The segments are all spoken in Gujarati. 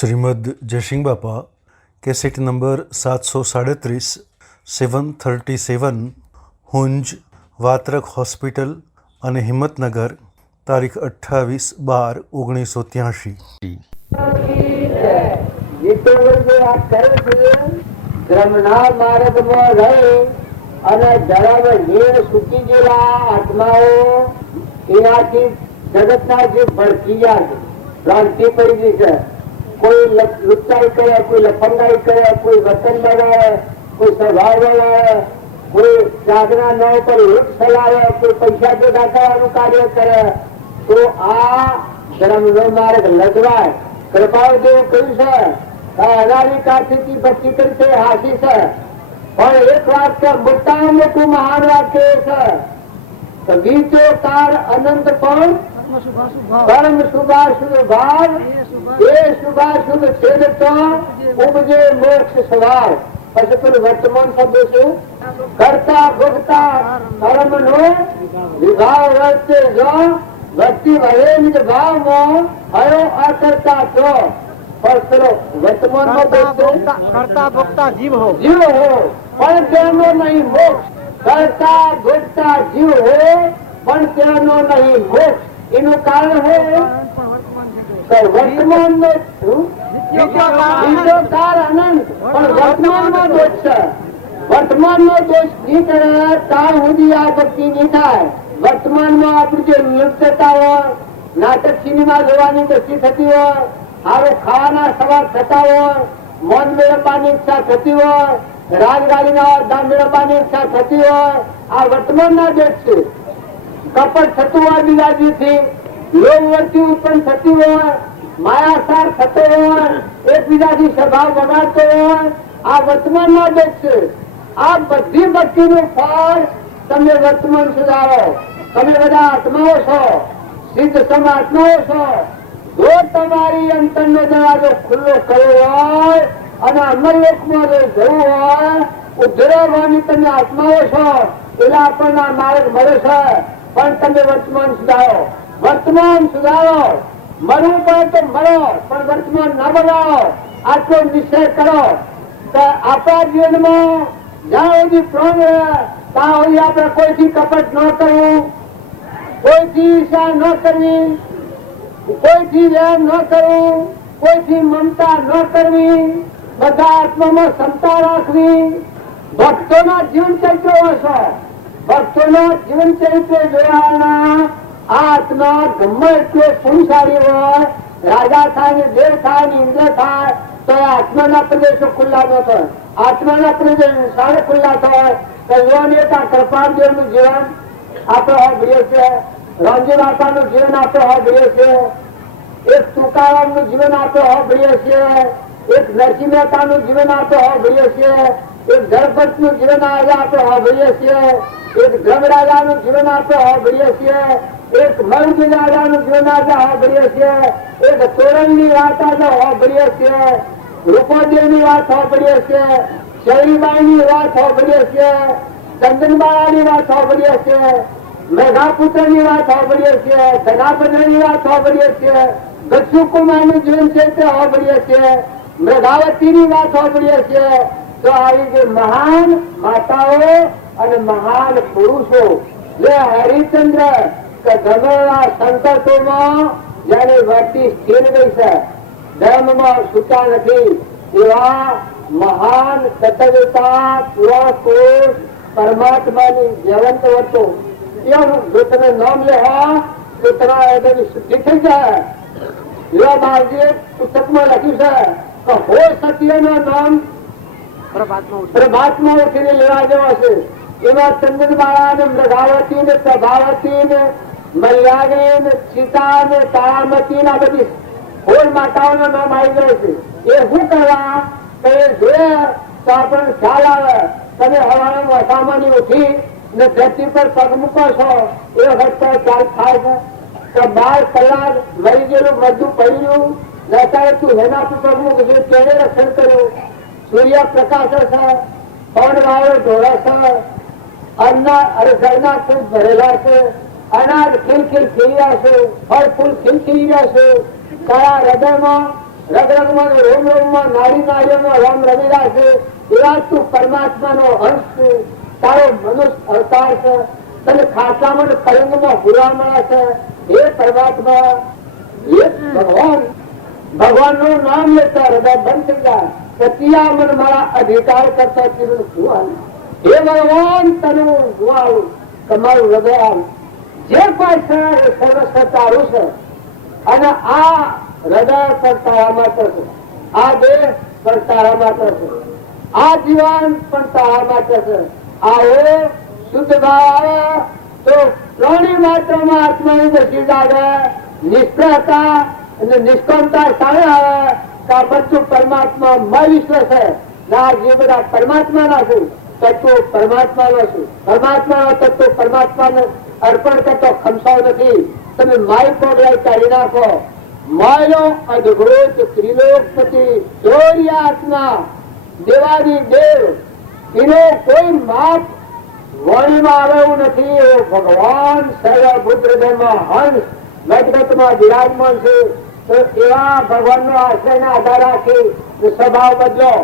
श्रीमद जयसिंह बापा कैसेट नंबर 737 737 हुंज वात्रक हॉस्पिटल અને હિંમતનગર તારીખ 28/12/1983। ધર્મના માર્ગમાં રહી અને ધર્મ હીર સુકી ગયેલા આત્માઓ એનાથી જગતના જે ભડકી ગયા છે, ભ્રાંતિ પડી ગઈ છે. કોઈ લુચ્ચાઈ કરે, કોઈ લફંગાઈ કરે, કોઈ વતન લગાવે, કોઈ સ્વભાવ લગાવે, કોઈ સાધના ન પર વૃક્ષ ચલાવે, કોઈ પૈસા ભેગા કરવાનું કાર્ય કરે. તો આ ધર્મનો માર્ગ લગવાય. કૃપાળદેવ કહ્યું છે અનારી કાળથી ભક્તિ કરી છે હાસી છે, પણ એક વાક્ય મોટા મોટું મહાન વાક્ય છે કે બીજો કાર અનંત પણ પરમ શુભાશુભ ભાવ એ શુભાશુભ છેદ તો ઉપજે મોક્ષ સવાર. પછી પેલું વર્તમાન શબ્દ છે કરતા ભોગતા કર્મ નો વિભાવ વર્તે જો ભક્તિ વહે નિજ ભાવમાં હયો અકર્તા છો. પણ પેલો વર્તમાન નો કરતા ભોગતા જીવ હો પણ તેનો નહીં મોક્ષ. કરતા ભોગતા જીવ હો પણ તેનો નહીં મોક્ષ. એનું કારણ હે વર્તમાન નો બીજો કાળ અનંત, પણ વર્તમાન નો દોષ છે. વર્તમાન નો દોષ નહીં કરે ત્યાં સુધી આ ભક્તિ નહીં થાય. વર્તમાનમાં આપણું જે નૃત્યતા હોય, નાટક સિનેમા જોવાની ગતિ થતી હોય, સારું ખાવાના સવાર થતા હોય, મોન મેળવવાની ઈચ્છા થતી હોય, રાજગાડીના દામ મેળવવાની ઈચ્છા થતી હોય, આ વર્તમાન ના દોષ છે. કપટ થતું હોય બીજાજીથી, લોભ વૃત્તિ ઉત્પન્ન થતી હોય, માયાસાર થતો હોય, એકબીજાથી સ્વભાવ બગાડતો હોય, આ વર્તમાન ના દોષ છે. આ બધી ભક્તિનું ફળ તમે વર્તમાન સુધારો. તમે બધા આત્માઓ છો, સિદ્ધ સમ આત્માઓ છો. જો તમારી અંતરનો દરવાજો ખુલ્લો કર્યો હોય અને અમરલોકમાં જવું હોય, ઉદ્ધરવાની તમે આત્માઓ છો, એટલે આપણને માર્ગ મળે છે. પણ તમે વર્તમાન સુધારો. વર્તમાન સુધારો. મરવું પડે તો મરો, પણ વર્તમાન ના બગાડો. આટલો નિશ્ચય કરો કે આપણા જીવનમાં જ્યાં સુધી પ્રાણ ત્યાં સુધી આપણે કોઈથી કપટ ન કરવું, કોઈથી ઈર્ષા ન કરવી, કોઈથી વેમ ન કરવું, કોઈથી મમતા ન કરવી, બધા આત્મામાં ક્ષમતા રાખવી. ભક્તોના જીવન ચરિત્રો હશો, ભક્તોના જીવન ચરિત્ર જોવાના આત્મા ગમે એટલો પુરુષારી હોય, રાજા થાય ને દેવ થાય ને ઇન્દ્ર થાય, તો આત્માના પ્રદેશો ખુલ્લા ન થાય. આત્માના પ્રદેશો સારા ખુલ્લા થાય તો કૃપાળદેવ નું જીવન આપણે સાંભળીએ છે, રામજી બાપાનું જીવન આપણે સાંભળીએ છે, એક તુકારામ નું જીવન આપણે સાંભળીએ છીએ, એક નરસિંહ મહેતા નું જીવન આપણે સાંભળીએ છીએ, એક ધરપત નું જીવન આજે આપણે સાંભળીએ છીએ, એક ધ્રમરાજા નું જીવન આપણે સાંભળીએ છીએ, એક મરુજી રાજા નું જીવન આજે સાંભળીએ છીએ, એક તોરણ ની વાત આજે સાંભળીએ છીએ, રૂપોદેવ ની વાત સાંભળીએ છીએ, શૈલીબાઈ ની વાત સાંભળીએ છીએ, ચંદનબાળા ની વાત સાંભળીએ છીએ, મેઘાપુત્ર ની વાત સાંભળીએ છીએ, ધનાભદ્ર ની વાત સાંભળીએ છીએ, ગચ્છુકુમાર નું જીવન છે તે સાંભળીએ છીએ, મેઘાવતી ની વાત સાંભળીએ છીએ. તો આવી જે મહાન માતાઓ અને મહાન પુરુષો જે હરિચંદ્ર કે ગમેલા સંકલ્પોમાં જેની વર્તી સ્થિર ગઈ છે, ધર્મમાં છૂટા નથી, એવા મહાન સતવ્યતા પુરા પુરુષ પરમાત્માની જીવંત વર્તો. એવું જો તમે નામ લેવા તો તમારા હૃદયની શુદ્ધિ થઈ જાય. એવા બાળજીએ પુસ્તકમાં લખ્યું છે કે હો સત્યનું નામ પ્રભાતમાં ઉઠીને લેવા જેવા છે. એમાં ચંદનબાળા ને મૃગાવતી ને પ્રભાવતી ને મલ્યાગી ને સીતા ને તારામતી ના બધી હોળ માતાઓના નામ આવી જાય છે. એ શું કરવા કે જોઈએ તો આપણને ખ્યાલ આવે. તમે હવાના વસામાની ઉઠી ને ધરતી પર પગ મૂકો છો એ વખત ખ્યાલ થાય છે કે 12 કલાક મરી ગયેલું બધું પડ્યું ને અત્યારે તું એના પર પગ મૂકશે તેને રક્ષણ કર્યું. સૂર્ય પ્રકાશ છે, પવન વાળો ઢોળે છે, ઘરના ફૂલ ભરેલા છે, અનાજ ખીલખીલ ખીલ્યા છે, ફળ ફૂલ ખીલખીલ્યા છે, તારા હૃદયમાં રગ રગમાં રોમ રોમમાં નારી નારીઓમાં રામ રમેલા છે એવા તું પરમાત્માનો અંશ છે, તારો મનુષ્ય અવતાર છે, તને ખાસામાં પલંગમાં હુરામણા છે. હે પરમાત્મા, હે ભગવાન, ભગવાનનું નામ લેતા હૃદય બંધ થઈ જાય. સતિયા મન મારા અધિકાર કરતા જીવન શું? હે ભગવાન, તને હું જોવાળું, તમારું હૃદય જે કોઈ છે એ સર્વસ્વ તારું છે. અને આ હૃદય પર તારા માત્ર છે, આ દેહ પર તારા માત્ર છે, આ જીવન પણ તારા માત્ર છે. આવો શુદ્ધ ભાવ આવે તો પ્રાણી માત્રમાં આત્માની દશી જાગે, નિષ્ફળતા અને નિષ્કામતા સામે આવે તો આ બધું પરમાત્મા મય વિશ્વ છે. ના જે બધા પરમાત્માના છે તત્વો પરમાત્માનો છે, પરમાત્માનો તત્વો પરમાત્માને અર્પણ કરતો ખમસાવ નથી. તમે માય પગલાઈ કાઢી નાખો. માયનો અદભુત ત્રિલોકપતિ ચોર્ય આત્મા દેવાદી દેવ, એનો કોઈ માપ વાણીમાં આવે એવું નથી. એ ભગવાન સર્વભૂત હૃદયમાં હંસ ગદગદમાં બિરાજમાન છે. તો એવા ભગવાનનો આશ્રયને આધાર રાખી સ્વભાવ બદલો.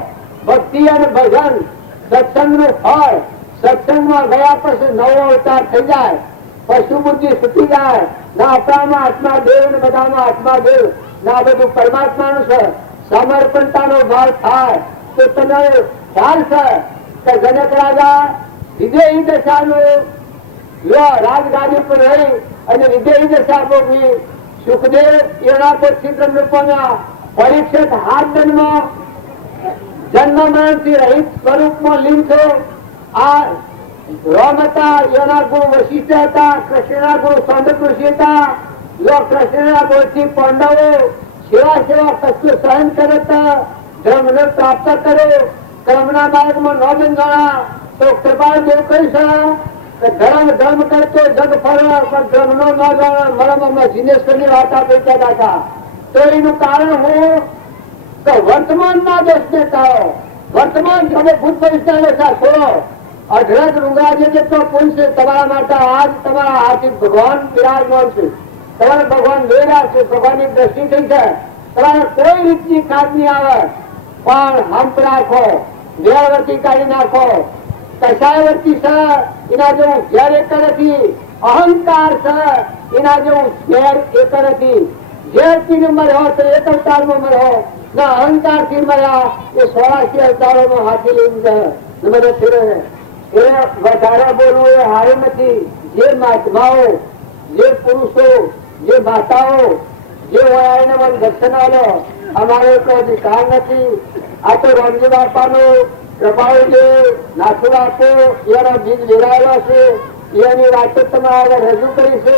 ભક્તિ અને ભજન સત્સંગનું ફળ, સત્સંગમાં ગયા પછી નવો અવતાર થઈ જાય, પશુ બુદ્ધિ છૂટી જાય. ના આપણામાં આત્મા દેવ ને બધામાં આત્મા દેવ, ના બધું પરમાત્માનું છે. સમર્પણતાનો ભાવ થાય તો તમે ખ્યાલ છે કે જનક રાજા વિદેહી દશાનું રાજગાદી પર રહી અને વિદેહી દશા ભોગવી. સુખદેવ એના પર ચિત્ર પામ્યા. પરીક્ષિત હાથ જન્મ મરણ થી રહિત સ્વરૂપમાં લીન થયો. આ રામ હતા, એના ગુરુ વશિષ્ઠ હતા, કૃષ્ણના ગુરુ સૌંદર્ય ઋષિ હતા. કૃષ્ણના ગુરુથી પાંડવો સેવા કશું સહન કરતા ધર્મ ને પ્રાપ્ત કર્યો. કર્મના માર્ગમાં ન બંધાણા તો કૃપાળ દેવ કહી છે ધર્મ ધર્મ કરતો જગ ફરવા, પણ ધર્મ નો ન જાણે મરમમાં જીનેશ્વરની વાત આપી કહેતા હતા. તો એનું કારણ હું તો વર્તમાનમાં દોષ દેતા હો. વર્તમાન તમે ભૂત પરિસ્થિતિ દશા છોડો. અઢળક રૂંગાજે જેટલો પુરુષ છે તમારા માટે. આજ તમારા હાથી ભગવાન બિરાજમાન છે, તમારે ભગવાન વેરા છે, ભગવાનની દ્રષ્ટિ થઈ છે. તમારે કોઈ રીતની ખાત નહીં આવે, પણ હંપ રાખો, વેરવર્તી કાઢી નાખો. કસાયવર્તી છે એના જેવું ઝેર એક નથી. અહંકાર છે એના જેવું ઝેર એક નથી. ઝેર થી મર્યો તો એક અવતારમાં મર્યો, ના અહંકાર થી મર્યા એ 84 અવતારોમાં હાથી લઈને જાય. એ વધારે બોલવું એ સારું નથી. જે મહાત્માઓ, જે પુરુષો, જે માતાઓ જે હોય એને મને દર્શન આલો, અમારો કોઈ અધિકાર નથી. આ તો રામજી બાપાનું પ્રભાવ છે, નાથુ બાપુ એનો બીજ લેવાયેલો છે, એની વાતો તમારે રજૂ કરી છે.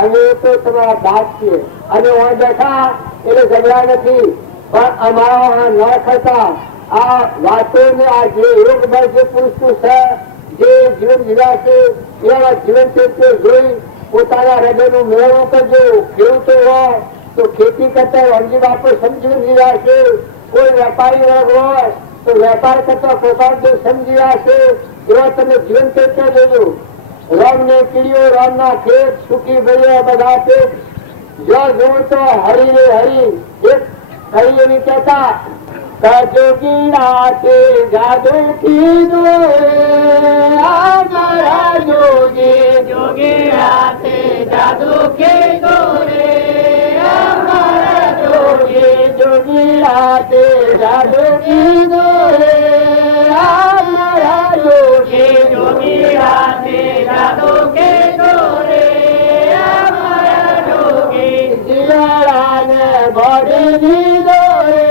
અને એ તો તમારા દાસ છે અને હું બેઠા એટલે ઝઘડા નથી, પણ અમારા ન થતા આ વાતો ને આ જે યોગ બળ જે પુરુષ છે, જે જીવન જીવ્યા છે એવા જીવન ચરિત્ર જોઈ પોતાના હૃદયનું મેળવું કરજો. ખેડૂતો હોય તો ખેતી કરતા રામજી બાપુ સમજીને જીવ્યા છે. કોઈ વેપારી વર્ગ હોય તો વેપાર કરતા પોતાનું જે સમજીવ્યા છે એવા તમે જીવન ચરિત્ર જોજો. રામ ને કીડીઓ, રામ ના ખેત, સુખી ભર્યા બધા પેટ, જો જોઉં તો હરી રે હરી. એક હરી એવી કહેતા જોગી રાતે જાદુ કીધું મારા જોગી, જોગી રાતે જાદુ કીધું રે અમારા જોગી, જોગી રાતે જાદુ કીધું રે અમારા જોગી, જોગી રાતે જાદુ કીધું રે અમારા જોગી, જીવાડાને બોડી દીધો રે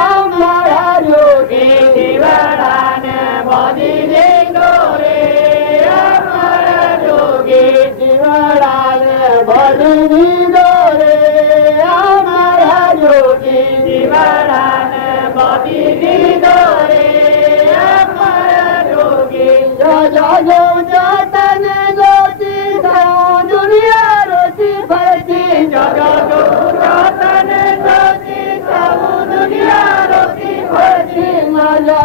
અમારા જોગી, જીવાડાને બોધી દીધો રે અમારા જોગી, જીવાડાને બોડી દીધો રે અમારા જોગી, જીવાડાને બોધી દીધો રે અમારા જોગી, જો જો જો જો તને જોતી થયું દુનિયા રોતી ફરતી, જો જો જો તને જોતી થવું દુનિયા રોતી ફરતી, જો જો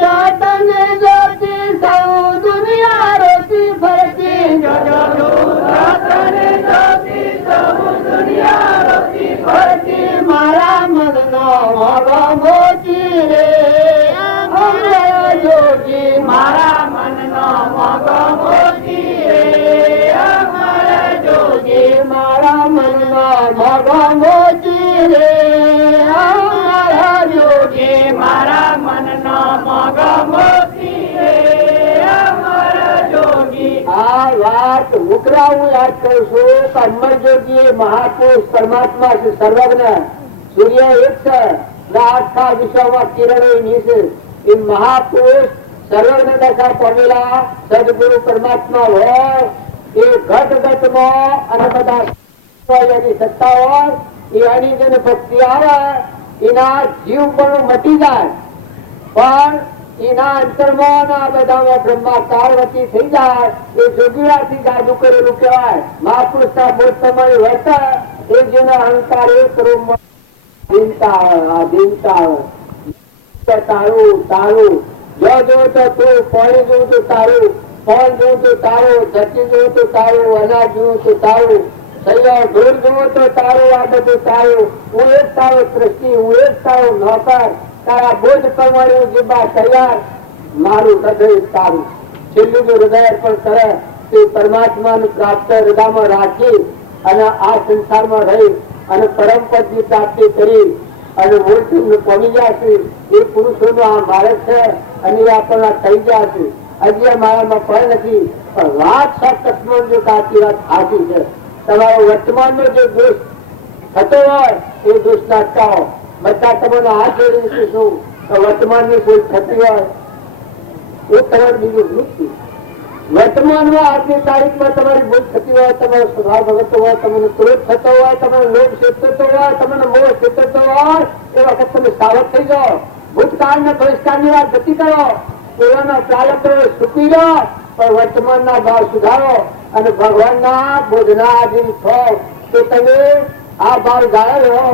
જો તને જોતી થયું દુનિયા રોતી ફરતી, જો જો જો તને જોતી થવું દુનિયારોથી ભરતી મારા મનનો મોગો મોતી રે અમારા જોગી મારા મનનો મોગો મોતી રે અમારા જોગી મારા મનનો મોગો મોતી રે અમારા જોગી મારા મનનો મોગો મોતી રે અમારા જોગી આ વાત મુકરા હું યાદ કરું છું કે અમર જોગી મહાપુરુષ પરમાત્મા છે સર્વજ્ઞ સૂર્ય એક છે આખા વિશ્વમાં કિરણો ની છે એ મહાપુરુષ સર્વજ્ઞ દશા પામેલા સદગુરુ પરમાત્મા હોય એ ઘટ ઘટમાં અને બધા એની સત્તા હોય એ એની જેને ભક્તિ આવે એના જીવ પણ મટી જાય પણ એના અંતરમાં આ બધામાં બ્રહ્મા પાર્વતી થઈ જાય એ જોગીરાથી જાદુ કરેલું કહેવાય મહાપુરુષના બોધ તમારી વર્તા એ જેનો અહંકાર એક રૂપમાં દીનતા આવે દીનતા આવે તારું તારું જો જોઉં તો તું પાણી જોઉં તો તારું ફળ જોઉં તો તારું ધરતી જોઉં તો તારું અનાજ જોઉં તો તારું સૈયા ઢોર જોઉં તો તારું આ બધું તારું હું એક તારો સૃષ્ટિ હું એક તારો નોકર તારા બોધ પ્રમાણે જીવવા તૈયાર મારું હૃદય તારું છેલ્લું જો હૃદય અર્પણ કરે તે પરમાત્માનું પ્રાપ્ત હૃદયમાં રાખી અને આ સંસારમાં રહી અને પરમ પદની પ્રાપ્તિ કરી અને મૂળ પહોંચી જશે એ પુરુષોનો આ માર્ગ છે અને એ આપણને થઈ જશે હજી આ મારામાં પણ નથી પણ વાત સત્સંગ જો કાચી વાત સાચી છે તમારો વર્તમાનનો જે દોષ થતો હોય એ દોષ નાટકાઓ બધા તમને હાથ જોડી શું વર્તમાનની કોઈ થતી હોય એ તમારે બીજું નથી વર્તમાનમાં આજની તારીખમાં તમારી ભૂલ થતી હોય તમારો સ્વભાવ ભગતો હોય તમને ક્રોધ થતો હોય તમને લોભ શેતરતો હોય તમને મોહ શેતરતો હોય એ વખત તમે સાવધ થઈ જાઓ ભૂતકાળ ને ભવિષ્યકાળની વાત જતી કરો એવાના ચાલકો સુખી લો પણ વર્તમાનના ભાવ સુધારો અને ભગવાનના બોધના આધીન છો તો તમે આ ભાવ જાળવી હો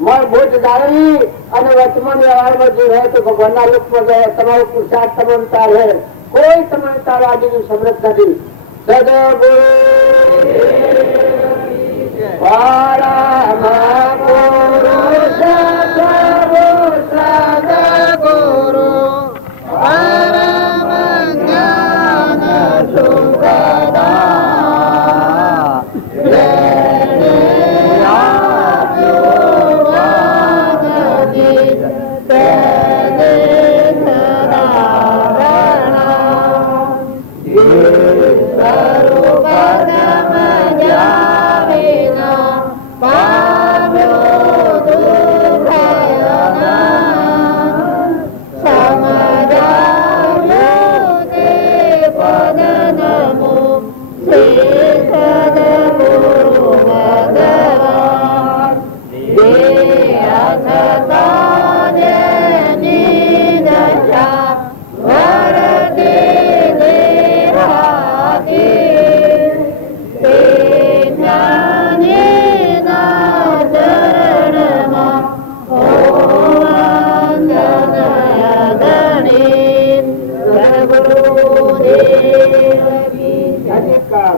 મળ બોધ જાળવી અને વર્તમાન વ્યવહારમાં જે હોય તો ભગવાનના લોકમાં જાય તમારો પુરુષાર્થ સમાનતા રહે કોઈ સમાનતા આદિનું સમૃદ્ધ નથી સદગુરુ સદગુરુ પરમ જ્ઞાન સુખદા જેને આપ્યું વાદગીત તેને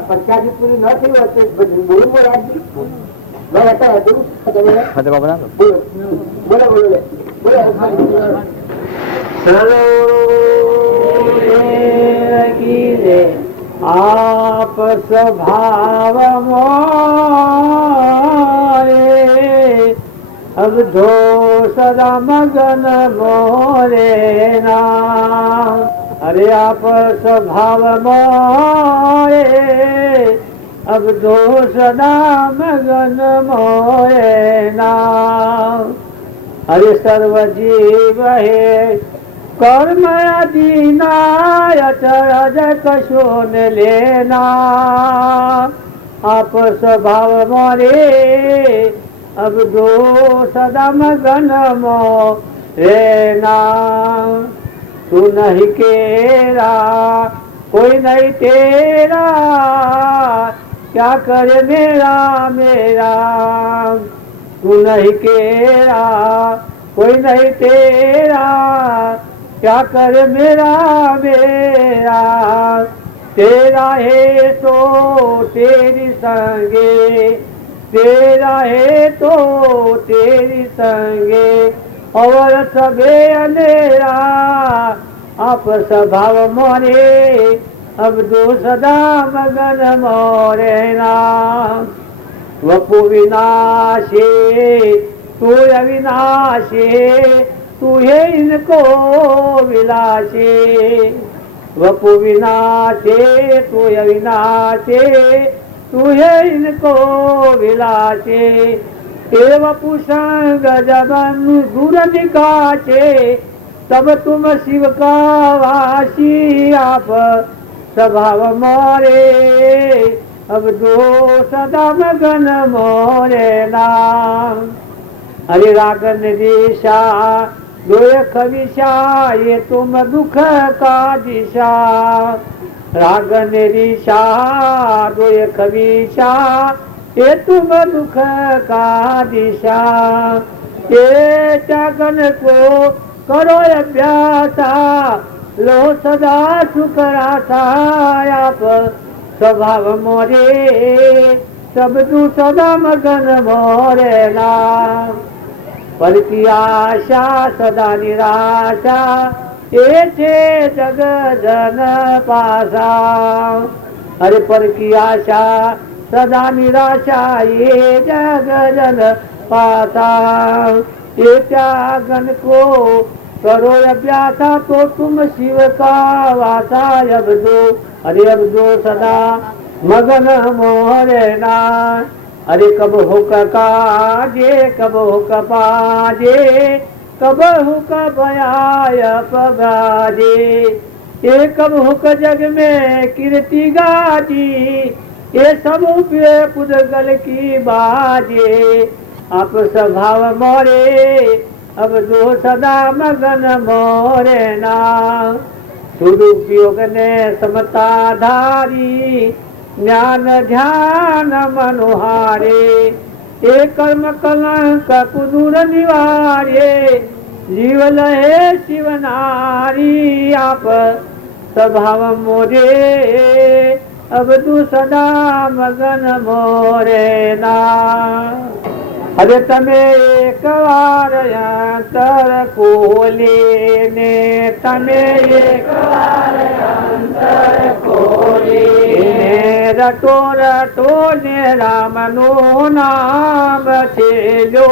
પ્રખ્યાતિ પૂરી ન થઈ હોય બોલવું રાખજો બોલો બોલો आप स्वभाव मोरे अब धो सदा मगन मोरे नाम अरे आप स्वभाव मोरे अब धो सदा मगन मोरे नाम अरे सर्व जीव है कर्म अधीना अचरज कशो न लेना आप स्वभाव मोरे अब दो सदा मगन मोरेना तू नहीं केरा कोई नहीं तेरा क्या करे मेरा मेरा तू नहीं केरा कोई नहीं तेरा क्या करे मेरा मेरा तेरा है तो तेरी संगे तेरा है तो तेरी संगे और सबे अंधेरा आप स्वभाव मोरे अब दो सदा मगन मोरे नाम वपु विनाशे तू अविनाशे तू है इनको विलासे वपु विनाशे तू अविनाशे तू है इनको विलासे ए वपु संग जबन दूर निकाचे तब तुम शिव का वासी आप स्वभाव मोरे अब दो सदा मगन मोरे नाम हरे रागन दिशा दो खविशा ये तुम दुख का दिशा रागन दिशा दो खविशा ये तुम दुख का दिशा ये चागन को करो अभ्यासा लो सदा सुख रासा आप स्वभाव मोरे सब तू सदा मगन मोरे नाम पल की आशा सदा निराशा ऐसे जग जन पासा हरे पल की आशा सदा निराशा ये जग जन पासा ये त्यागन को करो अभ्यासा तो तुम शिव का वासा अब दो सदा मगन मोरे ना अरे कब हुक काजे कब हुक पाजे कब हुक बयाय पगाजे ये कब हुक जग में कीर्ति गाजी ये सब पुदगल की बाजे आप स्वभाव मोरे अब दो सदा मगन मोरे नाम सुदुपयोग ने समता धारी ज्ञान ध्यान मनोहारे एक कर्म कलंक कुदूर निवारे जीव लहे शिव नारी आप स्वभाव मोरे अब तू सदा मगन मोरे नाम अरे तमे एक बार अंतर खोले ने तमे एक बार अंतर खोले ने रटो रटो ने राम नो नाम छेलो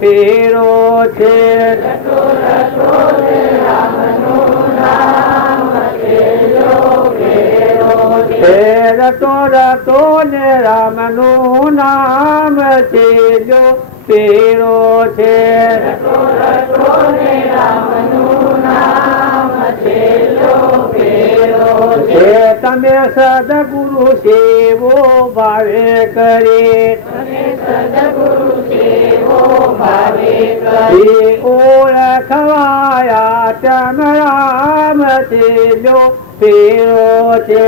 फेरो छे रटो रटो ने राम नो नाम छेलो फेरो छे रटो रटो ने राम नो नाम छेलो फेरो छे रटो रटो ने राम नो नाम छेलो फेरो छे तमे सदगुरु सेवो भावे करे तमे सदगुरु सेवो भावे करे ओळखवाया तम राम छेलो फेरो छे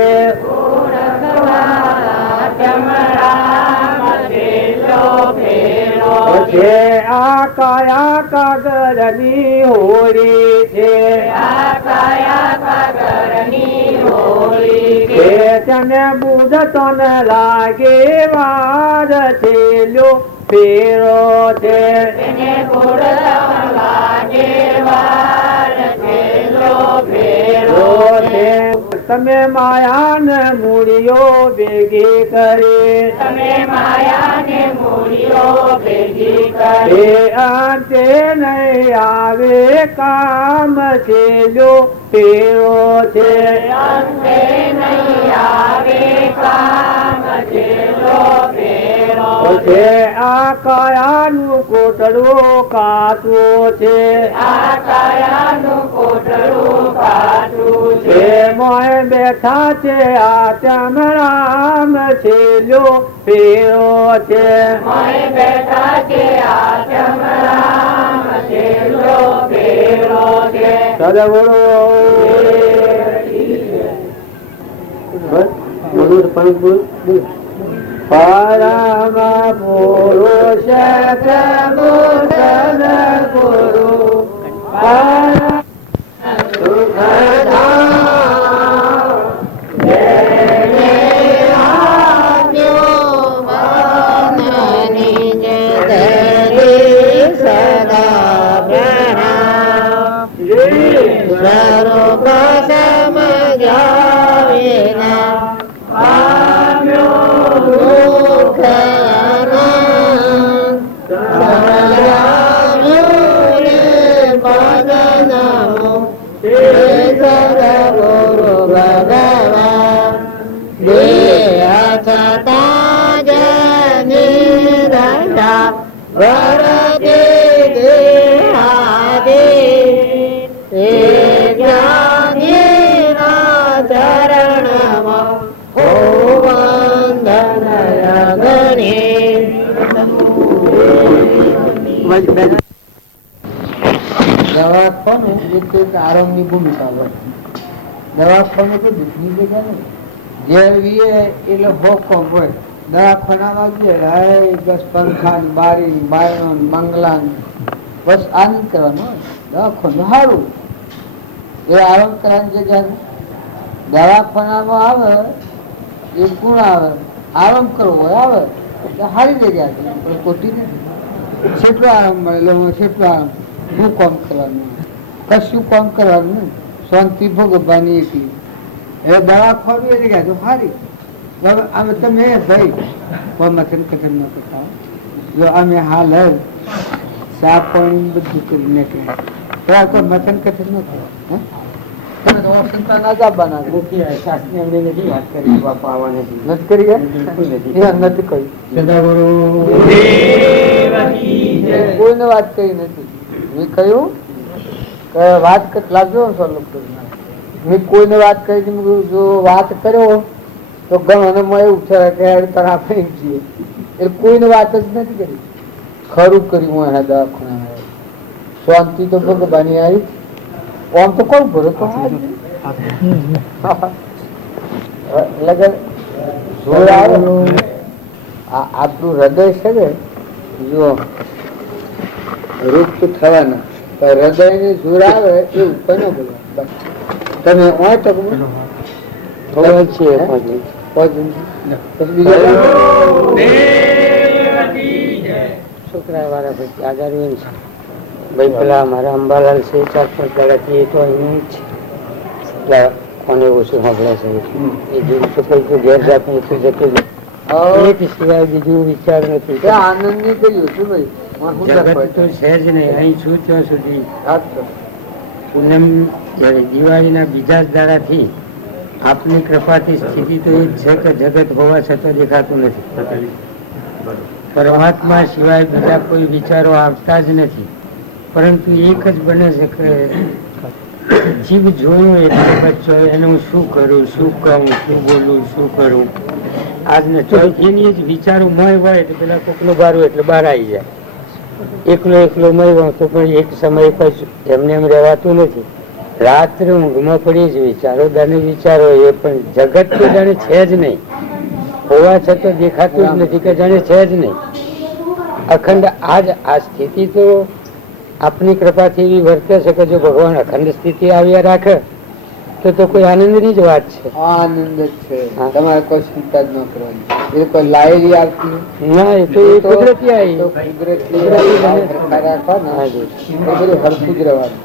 ओळखवाया तम राम छेलो फेरो छे आकाया कागरनी होरी छे आकाया कागरनी होरी छे तने बुध तन लागे वार छेलो फेरो छे तने बुध तन लागे वार छेलो फेरो छे तमे माया ने मूड़ियो भेगी करे तमे माया ने मूड़ियो भेगी करे अंते नहीं आवे काम छेलो फेरो छे अंते नहीं आवे काम छेलो फेरो छे आकाया नु कोटड़ो काटो छे आकाया नु कोटड़ो काटो छे मोय बैठा छे आत्म राम छेलो फेरो छे मोय बैठा छे आत्म राम छेलो फेरो छे सदगुरु परम पुरुष प्रभु सदगुरु परम सुखदाता जो बनने વરદે દેહાદે એ જ્ઞાનીના ચરણમાં હો વંદન અગણે. દવાખાનું એક આરામની ભૂમિકા હોય. દવાખાનું તો દુઃખની જગ્યા નહીં. ઘેર વીએ એટલે હોકો હોય. દવાખાનામાં જે બસ પંખા બારી બાયણો બંગલા બસ આનંદ કરવાનો હોય. દવાખાનું સારું એ આરામ કરવાની જગ્યા. દવાખાનામાં આવે એ ગુણ આવે, આરામ કરવો હોય આવે એટલે સારી જગ્યા છે, પણ ખોટી નથી. કેટલો આરામ મળેલો કેટલો આરામ. શું કામ કરવાનું, કશું કામ કરવાનું નહીં, શાંતિ ભોગવવાની એટલી. એટલે દવાખાનું એ જગ્યા તો સારી. અમે તમે ભાઈ કોઈ મથન કથન ન કરતા, જો અમે હાલ સાફ પાણી બધું કરી નાખ્યા, કોઈ મથન કથન ન કરવા. કોઈને વાત કરી નથી. મેં કહ્યું વાત લાગજો મેં કોઈને વાત કરી જો વાત કર્યો તો ઘણો એવું છે કે આપણે છીએ એટલે કોઈને વાત જ નથી કરી. ખરું કર્યું એના દવાખાના શાંતિ તો ભગવાની આવી. આમ તો કોણ ભરો તો આપણું હૃદય છે ને જો રૂપ થવાના હૃદય ને જોર આવે એ ઉપર ન બોલવા. તમે છોકરા વાળા ભાઈ આગાર ભાઈ પેલા અમારા અંબાલાલ છે 4-5 દાડાથી એ તો અહીં જ છે. કોને ઓછું સાંભળે છે એ જેવું તો કઈ ઘેર જાતે જતે સિવાય બીજું વિચાર નથી. આનંદ ની કર્યું શું ભાઈ જગત તો છે જ નહીં. અહીં છું ત્યાં સુધી પૂનમ દિવાળીના બીજા જ દાડાથી આપની કૃપાથી સ્થિતિ તો એ જ છે કે જગત હોવા છતાં દેખાતું નથી. પરમાત્મા સિવાય બીજા કોઈ વિચારો આવતા જ નથી. પરંતુ એક જ બને છે કે જીવ જોયું એટલે બચ્ચો એને હું શું કરું, શું કહું, શું બોલું, શું કરું. આજને એની જ વિચારો મય હોય એટલે પેલા કોકનું બારું એટલે બહાર આવી જાય. એકલો મય હોય તો પણ એક સમય પછી એમને એમ રહેવાતું નથી. રાત્રે ઊંઘમાં પડી જ વિચારો દાને વિચારો એ પણ જગત તો જાણે છે જ નહીં. હોવા છતાં દેખાતું જ નથી કે જાણે છે જ નહીં. અખંડ આજ આ સ્થિતિ તો આપની કૃપાથી એવી વર્તે છે કે જો ભગવાન અખંડ સ્થિતિ આવ્યા રાખે તો કોઈ આનંદની જ વાત છે. આનંદ જ છે. તમારે કોઈ ચિંતા જ ન કરવાની. એ કોઈ લાયેલી આવતી ના, એ તો કુદરતી આવી. હરખું જ રહેવાનું.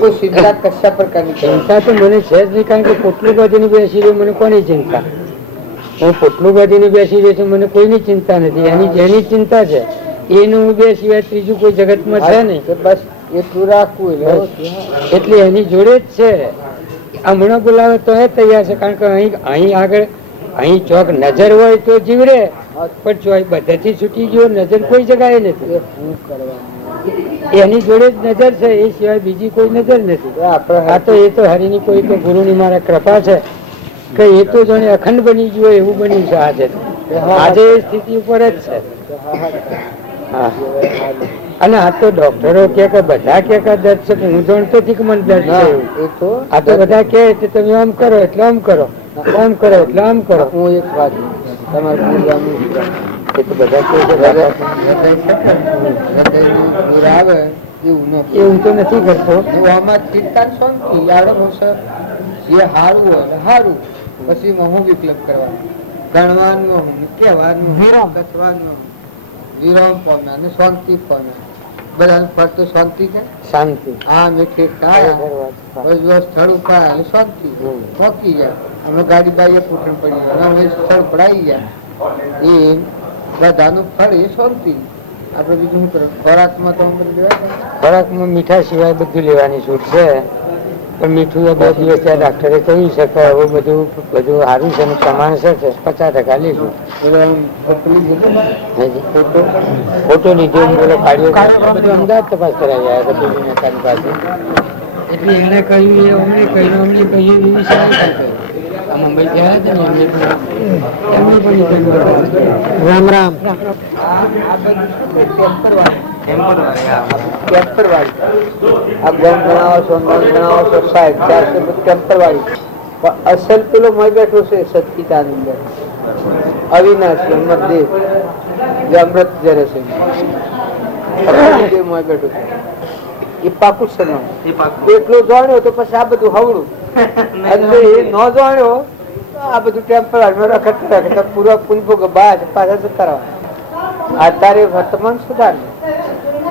કોઈ ચિંતા કશા પ્રકારની ચિંતા તો મને છે જ નહીં. કારણ કે પોટલું બાજુની બેસી રહ્યું મને કોની ચિંતા. હું પોટલું બાજુની બેસી રહ્યો છું મને કોઈની ચિંતા નથી. જેની ચિંતા છે એનું હું બે સિવાય ત્રીજું કોઈ જગતમાં છે નહીં. બસ એટલું રાખવું એટલે એની જોડે જ છે. હમણાં બોલાવે તો એ તૈયાર છે. કારણ કે અહીં આગળ અહીં ચોક નજર હોય તો જીવરે, પણ ચોક બધાથી છૂટી ગયો નજર કોઈ જગાએ નથી. શું કરવાનું એની જોડે જ નજર છે, એ સિવાય બીજી કોઈ નજર નથી. આ તો એ તો હરિની કોઈ તો ગુરુની મારા કૃપા છે કે એ તો જાણે અખંડ બની ગયો એવું બન્યું છે. આજે એ સ્થિતિ ઉપર જ છે. અને આ તો ડોક્ટરો કે બધા કે દર્દ છે, હું જાણતો નથી કે મને દર્દ છે. આ તો બધા કે તમે આમ કરો એટલે આમ કરો, આમ કરો એટલે આમ કરો. હું એક વાત તમારે એ તો બધા આવે એવું તો નથી કરતો. આમાં ચિંતા શાંતિ જે સારું હોય સારું, પછી હું વિકલ્પ કરવાનું, ગણવાનું, કહેવાનું, કથવાનું, વિરામ પામ્યા અને શાંતિ પામ્યા. બધા ફરતો શાંતિ છે. શાંતિ હા મેં સ્થળ ઉપર શાંતિ પહોંચી ગયા. અમે ગાડી બાઈએ પૂછણ પડી અમે સ્થળ પર આવી ગયા. એ બધાનું ફળ એ શાંતિ. આપણે બીજું શું કરો? ખોરાકમાં તો ખોરાકમાં મીઠા સિવાય બધું લેવાની છૂટ છે. પણ મીઠું એ 2 દિવસ ત્યાં ડાક્ટરે કહ્યું છે કે હવે બધું સારું છે ને પ્રમાણસર છે, 50% લીધું. ફોટો લીધો બોલો કાઢ્યો બધું અમદાવાદ તપાસ કરાવી આવ્યા પાસે એટલે એને કહ્યું એ અમને કહ્યું અમને કહ્યું એવી સહાય આ મુંબઈ ગયા હતા ને એમને પણ રામ રામ ટેમ્પર વાળી આ ગમ ગણાવો છો નોન ગણાવો છો સાહેબ 400 બધું ટેમ્પર વાળી અસલ પેલો મય બેઠો છે સચિદાનંદ અવિનાશી અમરદેવ જે અમૃત જરે છે મય બેઠો છે એ પાકું છે એટલું જાણ્યો તો પછી આ બધું હવડું એટલે એ ન જાણ્યો આ બધું ટેમ્પર રખડતા પૂરા પુનભોગ બાદ પાછા કરાવવા અત્યારે વર્તમાન સુધાર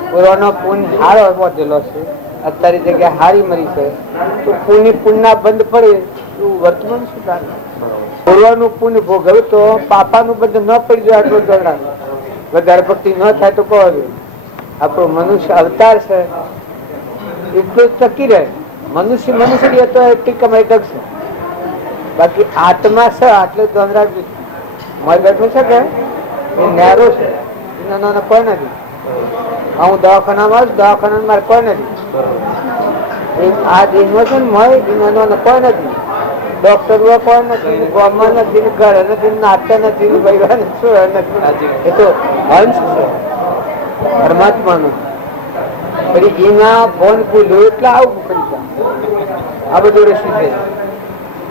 પૂર્વનો પુન હારો વધેલો છે અત્યારે જગ્યા હારી મરી છે તો પુણ્ય બંધ પડે એવું વર્તમાન સુધાર પૂર્વનું પુણ્ય ભોગવ્યું તો પાપાનું બંધ ન પડી જાય આટલું જણાવ વધારે ભક્તિ ન થાય તો કહો આપણો મનુષ્ય અવતાર છે એટલું જ ટકી રહે મનુષ્ય તો એટલી કમાઈ કરશે બાકી આત્મા છે આટલે ધ્યાન રાખજો મય બેઠું છે કે એ નેરો છે એના કોઈ નથી હું દવાખાનામાં દવાખાના મારે કોઈ નથી આ દિનમાં છે ને મય એનો કોઈ નથી ડોક્ટર કોઈ નથી ગામમાં નથી ઘરે નથી નાટ્ય નથી ભાઈ નથી એ તો અંશ છે પરમાત્માનો પછી એના ફોન ભૂલ્યો એટલે આવું કરી આ બધું રસી છે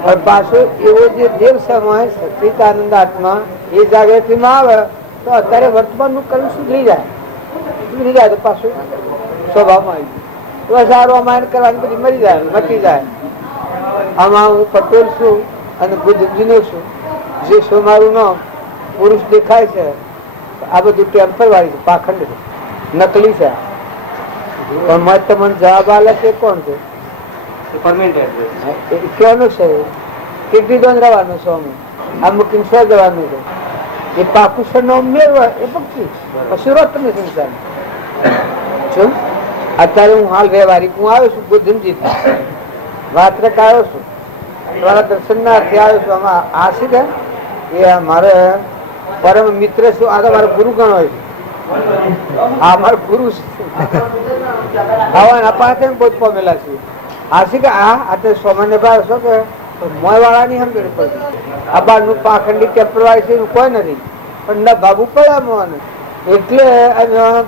પણ પાછો એવો જે દેવ સમય સચિદાનંદ આત્મા એ જાગૃતિમાં આવે તો અત્યારે વર્તમાનનું કર્મ સુધરી જાય તો પાછું સ્વભાવમાં આવી સારું અમાયન કરવાની બધી મટી જાય આમાં હું પટેલ છું અને બુદ્ધજીનો છું જે શું મારું નામ પુરુષ દેખાય છે આ બધું ટેમ્પર વાળી છે પાખંડ છે નકલી છે પણ મત તમને જવાબ આલે છે કોણ છે ક્યાંનું છે કેટલી દોન રહેવાનું છે અમે આ મૂકીને સો જવાનું છે એ પાકું નો મેળવે એ ભક્તિ પછી રોજ તમે સંસાર છું અત્યારે હું હાલ વ્યવહારિક હું આવ્યો છું બુદ્ધિમજી વાત્રક આવ્યો છું તમારા દર્શનાર્થી આવ્યો છું આમાં આ છે ને એ મારે પરમ મિત્ર છું આ તો મારા ગુરુ ગણ હોય છે આ મારા ગુરુ છે આવા પાસે બહુ પામેલા છે આ છે કે આ અત્યારે સામાન્ય ભાવ છો કે મોય વાળાની સમજણ પડતી આ બારનું પાખંડી ટેમ્પર વાળી છે કોઈ નથી પણ ના ભાગવું પડે મોને એટલે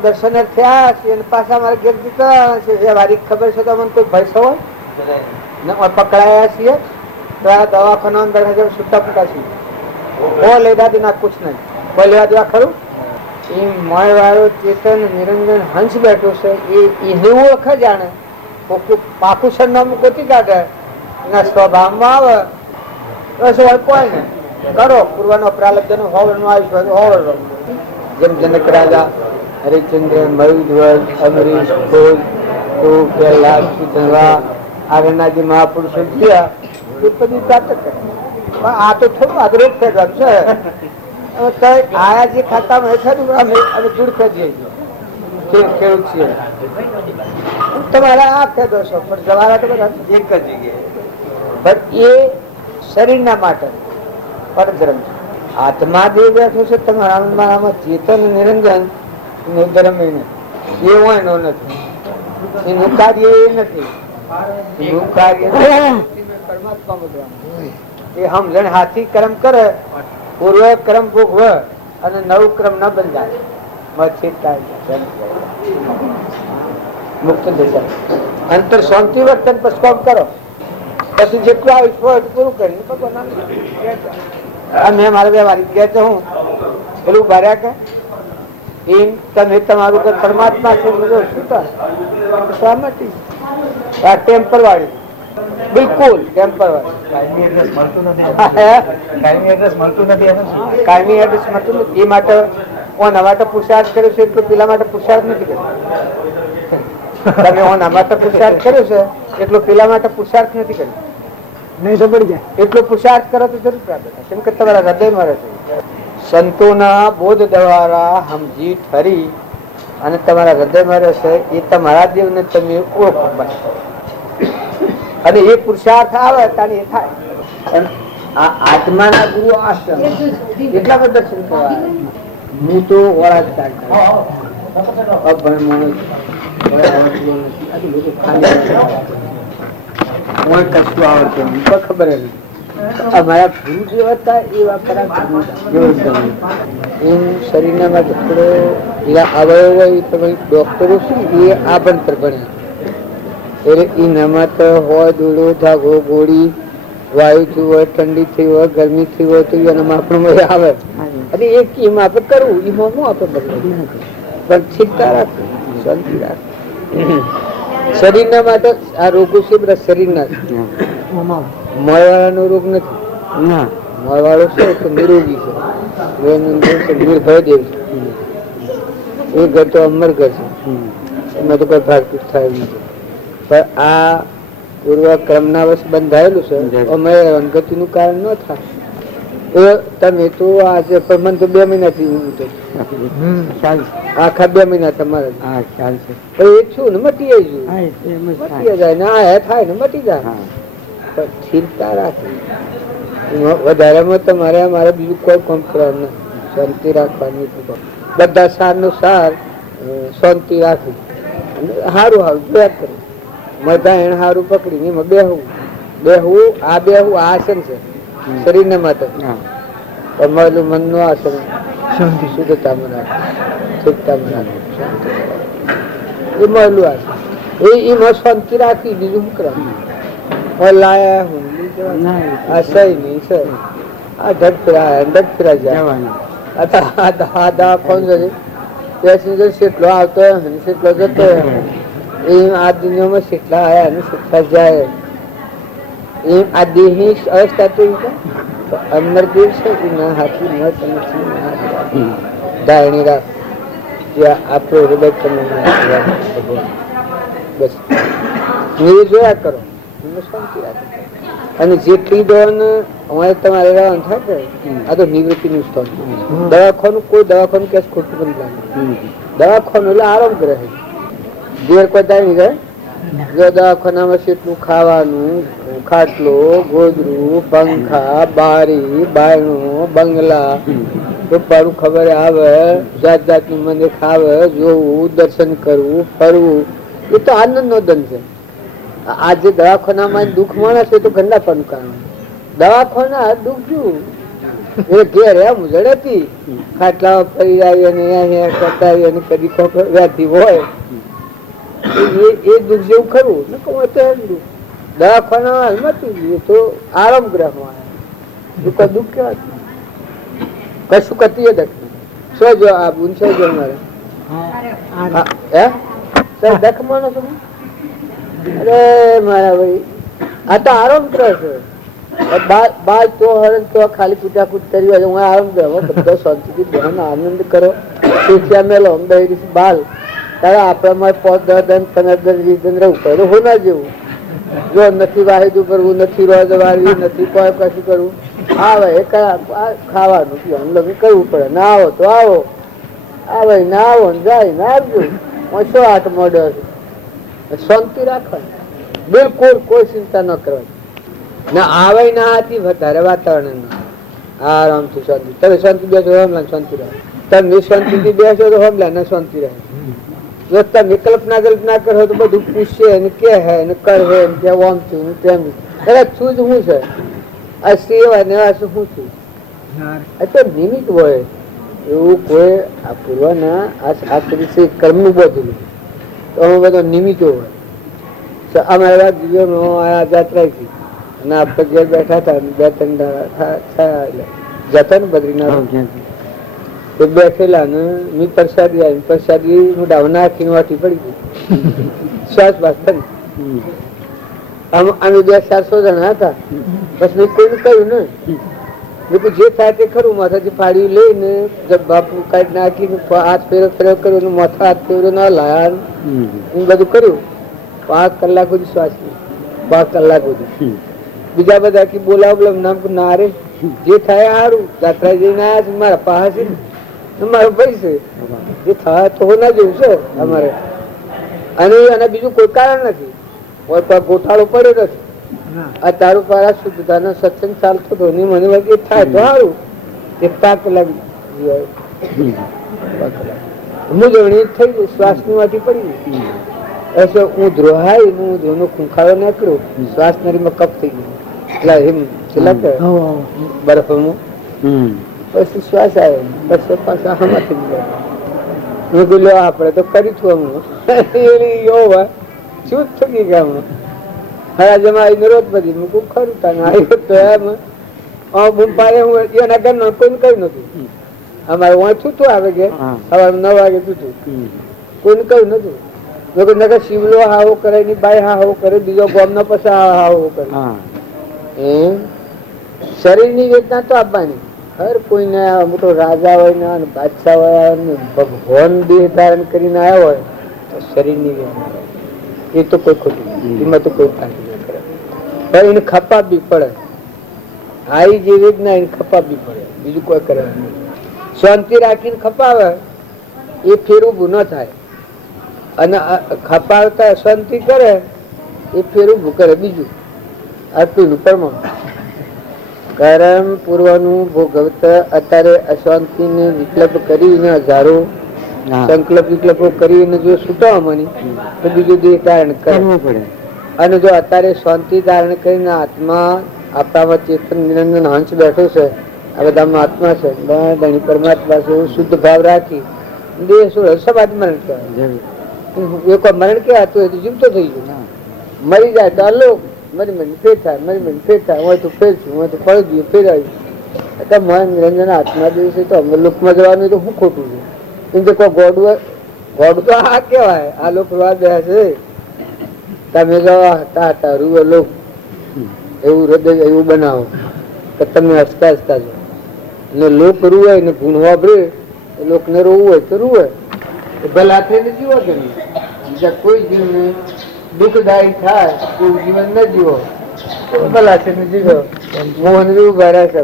દર્શન થયા છે અને પાછા મારે ઘેર જતા છે મારી ખબર છે તો મને કોઈ ભય હોય પકડાયા છીએ તો આ દવાખાના બેઠા છૂટા ફૂટા છીએ ઓ લેદા દેના કુછ નહીં કોઈ લેવા દેવા ખરું એ મોય વાળો ચેતન નિરંજન હંસ બેઠો છે એને ઓળખ જાણે પાકું સરનામું ગોતી કાઢે એના સ્વભાવમાં આવે બસ કોઈ ને કરો પૂર્વનો પ્રાલબ્ધ નું હોવરનું આયુષ્ય હોવર જેમ જનક રાજા હરિચંદ્ર મયુધ્વજ અમરીશ ભોજ પ્રહલાદ સુધનવા આગળના જે મહાપુરુષો થયા એ બધી જાતક આ તો થોડું અગ્રેજ થઈ ગયું છે આયા જે ખાતામાં હેઠળ અમે દૂર કરીએ છીએ ખેડૂત છીએ તમારા આ ખેડો છો પણ જવાના તો બધા એક જ જગ્યાએ પણ એ શરીરના માટે પરધર્મ છે આત્મા જે બેઠો છે તમારામાં ચેતન નિરંજન ધર્મ એ હોય નો નથી એનું કાર્ય એ નથી એનું કાર્ય પરમાત્મા બધવાનું એ સમજણ હાથી કર્મ કરે પૂર્વ કર્મ ભોગવ અને નવું ક્રમ ન બંધાય મુક્ત દેખાય અંતર શાંતિ વર્તન પસકોમ કરો પછી જેટલું આયુષ્ય હોય પૂરું કરીને ભગવાન મેં મારે વ્યવહારિક ગયા હું પેલું ભર્યા કે એમ તમે તમારું પરમાત્મા છે સહમતી આ ટેમ્પર વાળી બિલકુલ ટેમ્પર વાળી કાયમી એડ્રેસ મળતું નથી એ માટે ઓના માટે પુરુષાર્થ કર્યો છે એટલું પેલા માટે પુરુષાર્થ નથી કર્યો તમે ઓના માટે પુરુષાર્થ કર્યો છે એટલો પેલા માટે પુરુષાર્થ નથી કર્યો નહીં તો પડી જાય એટલો પુરુષાર્થ કરો તો જરૂર પ્રાપ્ત થાય કેમ કે તમારા હૃદયમાં રહેશે સંતોના બોધ દ્વારા સમજી ઠરી અને તમારા હૃદયમાં રહેશે એ તમારા દેવને તમે ઓળખો અને એ પુરુષાર્થ આવે તાની એ થાય આ આત્માના ગુરુ આશ્રમ એટલા બધા દર્શન કરવા હું તો ઓળા જ કાઢતા અભણ માણસ કશું આવડતું ખબર નથી. અમારા ગુરુ જે હતા એવા ખરા એમ શરીરના માટે થોડો અવયવ હોય તો ડોક્ટરો શું એ આ ભણતર ભણ્યા એટલે એનામાં તો હોય દોડો ધાગો ગોળી વાયુ થયું હોય ઠંડી થઈ હોય ગરમી થઈ હોય તો એનામાં આપણું આવે અને એ કેમ આપણે કરવું એમાં શું આપણે બદલાવું પણ સ્થિરતા રાખવું શાંતિ રાખવું શરીરના માટે આ રોગો છે બધા શરીરના મળવાળાનો રોગ નથી મળવાળો છે તો નિરોગી છે નિર્ભય દેવ છે એ ઘર તો અમર ઘર છે એમાં તો કોઈ ભાગતૂટ થાય નથી પણ આ પૂર્વ ક્રમના વર્ષ બંધાયેલું છે અમે અનગતિનું કારણ ન થાય એ તમે તો આજે પણ મને તો 2 મહિનાથી આખા 2 મહિના તમારા એ છું ને મટી જાય ને આ થાય ને મટી જાય પણ સ્થિરતા રાખી વધારેમાં તમારે અમારે બીજું કોઈ કામ કરવાનું નથી શાંતિ રાખવાની બધા સાર નો સાર શાંતિ રાખવી સારું સારું જોયા કરું મધા એને સારું પકડીને એમાં બેહવું આ આસન છે શરીરને માટે તમારું મનનું આસન શુદ્ધતામાં રાખે શુદ્ધતામાં રાખે એ મળલું આસન એમાં શાંતિ રાખી બીજું શું કરવાનું લાયા હું આ સહી નહીં સર આ ઢગ ફિરા જાય કોણ છે પેસેન્જર કેટલો આવતો કેટલો જતો એ આ દુનિયામાં કેટલા આવ્યા અને કેટલા જાય એમ આ દેહની અવસ્થા તો અંદર દેવ છે કે ના હાથી ન તમે ધારણી રાખ ત્યાં આપણો હૃદય તમે બસ નિર્જોયા જોયા કરો શાંતિ રાખો અને જેટલી દોન અમારે તમારે રહેવાનું થાય આ તો નિવૃત્તિનું સ્થળ દવાખાનું કોઈ દવાખાનું કેસ ખોટું પણ લાગે દવાખાનું એટલે આરામ કરે છે ઘેર કોઈ થાય નહીં કરે જો દવાખાનામાં કેટલું ખાવાનું ખાટલો ગોદરું પંખા બારી બાયણું બંગલા રૂપારું ખબર આવે જાત જાતનું મને ખાવે જોવું દર્શન કરવું ફરવું એ તો આનંદ નો ધન છે. આજે દવાખાનામાં દુઃખ માણસ છે તો ગંદાપણનું કારણ દવાખાના દુઃખ જું એ ઘેર એમ ઝડપી ખાટલા ફરી આવી અને કરતા આવી અને કદી વ્યાધિ હોય એ દુઃખ જેવું ખરું ને કહું તો દવાખાનામાં નથી તો આરામ ગ્રહમાં દુઃખ કેવાતું કશું કતી સો જો આ બુનસો જો મારે દખ માણસ અરે મારા ભાઈ આ તો આરામ ગ્રહ છે બાદ તો હરણ તો ખાલી કૂટાકૂટ કરી હોય હું આરામ ગ્રહ બધા શાંતિથી બહેન આનંદ કરો શીખ્યા મેલો બાલ તારા આપણામાં 5 10 15 20 રહેવું પડે હોના જેવું જો નથી વાહિદું કરવું નથી રોજ વાળવી નથી કોઈ કશું કરવું આવે એ ખાવાનું પીવાનું કરવું પડે ના આવો તો આવો આવે ના આવો ને જાય ને આવજો શું 8 મોડે શાંતિ રાખવાની બિલકુલ કોઈ ચિંતા ન કરવાની ના આવે ના હતી વધારે વાતાવરણ આરામથી શાંતિ તમે શાંતિ બેસો હમણાં શાંતિ રહે તમે શાંતિથી બેસો તો હમણાં ના શાંતિ રહે જો તમે કલ્પના કરો તો બધું પૂછે ને કે હે ને કરે ને કે ઓમ છું ને તેમ એટલે છું જ શું છે આ સેવા ને આ શું છું એ તો નિમિત્ત હોય એવું કોઈ આ પૂર્વના આ કર્મનું બધું તો અમે બધો નિમિત્તો હોય અમારા જીવનમાં જાત્રા હતી અને આપણે ઘેર બેઠા હતા 2-3 થયા જતા ને બદ્રીનાથ તો બેઠેલા ને મી પ્રસાદી આવી પ્રસાદી હું ડાવ નાખીને વાટી પડી ગઈ શ્વાસ બાસ કરી અમે 200-400 જણા હતા બસ મેં કોઈને કહ્યું ને મેં જે થાય તે ખરું માથાથી ફાડી લઈને બાપુ કાઢી નાખીને હાથ ફેરો કર્યો માથા હાથ ફેરો ના લાયા હું બધું કર્યું 5 કલાક સુધી શ્વાસ 5 કલાક સુધી બીજા બધા કે બોલાવ નામ ના રે જે થાય સારું જાત્રા જઈને આવ્યા છે મારા પાસે મારો પૈસે જે થાય તો ના જેવું છે અમારે અને બીજું કોઈ કારણ નથી કોઈ ગોટાળો પડ્યો નથી આ તારું પારા શુદ્ધતાનો સત્સંગ ચાલતો હતો ને મને વગે થાય તો સારું. એક 5 કલાક મુજવણી થઈ ગઈ, શ્વાસની માંથી પડી ગઈ. એટલે હું ધ્રોહાઈ હું ધ્રોનો ખૂંખારો ના કર્યો, શ્વાસ નરીમાં કપ થઈ ગયો એટલે એમ બરફનું પછી શ્વાસ આવ્યો, પછી પાછા હમા થઈ ગયા. મેં બોલ્યો આપડે તો કરી છું હમણાં શું થઈ ગયા હમણાં હરા જમા રોજ બધી મૂકું ખરું તાને આવ્યો તો એમ બૂમ પાડે હું એના ઘરનો કોઈ કહ્યું નતું. અમારે હું છૂટું આવે કે સવારે 9 વાગે છૂટું, કોઈને કહ્યું નતું. નગર શિવલો હાવો કરે ની બાઈ હાવો કરે, બીજો ગામનો પછી હાવો કરે. શરીર ની વેદના તો આપવાની. હર કોઈને મોટો રાજા હોય ને બાદશાહ હોય ને ભગવાન દેહ ધારણ કરીને આવ્યો હોય તો શરીર ની વેદના એ તો કોઈ ખોટું નથી, એમાં તો કોઈ ફાંકી ના કરે. પણ એને ખપાવવી પડે. આવી જે વેદના એને ખપાવવી પડે, બીજું કોઈ કરે નહીં. શાંતિ રાખીને ખપાવે એ ફેર ઉભું ન થાય, અને ખપાવતા શાંતિ કરે એ ફેર ઉભું કરે બીજું. આટલું પરમાણુ કર્મ પૂર્વનું ભોગવતા અત્યારે અશાંતિ ને વિકલ્પ કરીને હજારો સંકલ્પ વિકલ્પો કરીને જો છૂટવા મની તો બીજું દેહ ધારણ કરવું પડે. અને જો અત્યારે શાંતિ ધારણ કરીને આત્મા આપણામાં ચેતન નિરંજન હંસ બેઠો છે, આ બધામાં આત્મા છે, બધાની પરમાત્મા છે, એવું શુદ્ધ ભાવ રાખી દેહ શું સબાદ મરણ કહેવાય. એક મરણ કહેવાતું હોય તો જીવતો થઈ ગયો, મરી જાય તો અલોક મરી મરી ફેર થાય, મરી મરી ફેર થાય, હોય તો ફેર છું, હોય તો પડી ગયું ફેર આવ્યું. મન નિરંજન આત્મા દિવસે તો અમે લોકમાં જવાનું તો શું ખોટું છે? એમ કે કોઈ ગોડું તો આ કેવાય, આ લોક રવા દે છે. તમે જવા તારું લોક એવું હૃદય એવું બનાવો કે તમે હસતા હસતા જો. ને લોક રૂવાય ને ગુણ વાપરે લોક ને રોવું હોય તો રૂવે, ભલા થઈને જીવો કે નહીં. બીજા કોઈ જીવને દુઃખદાયી થાય એવું જીવન ન જીવો, ભલા થઈને જીવો. મોહન જેવું ભરા છે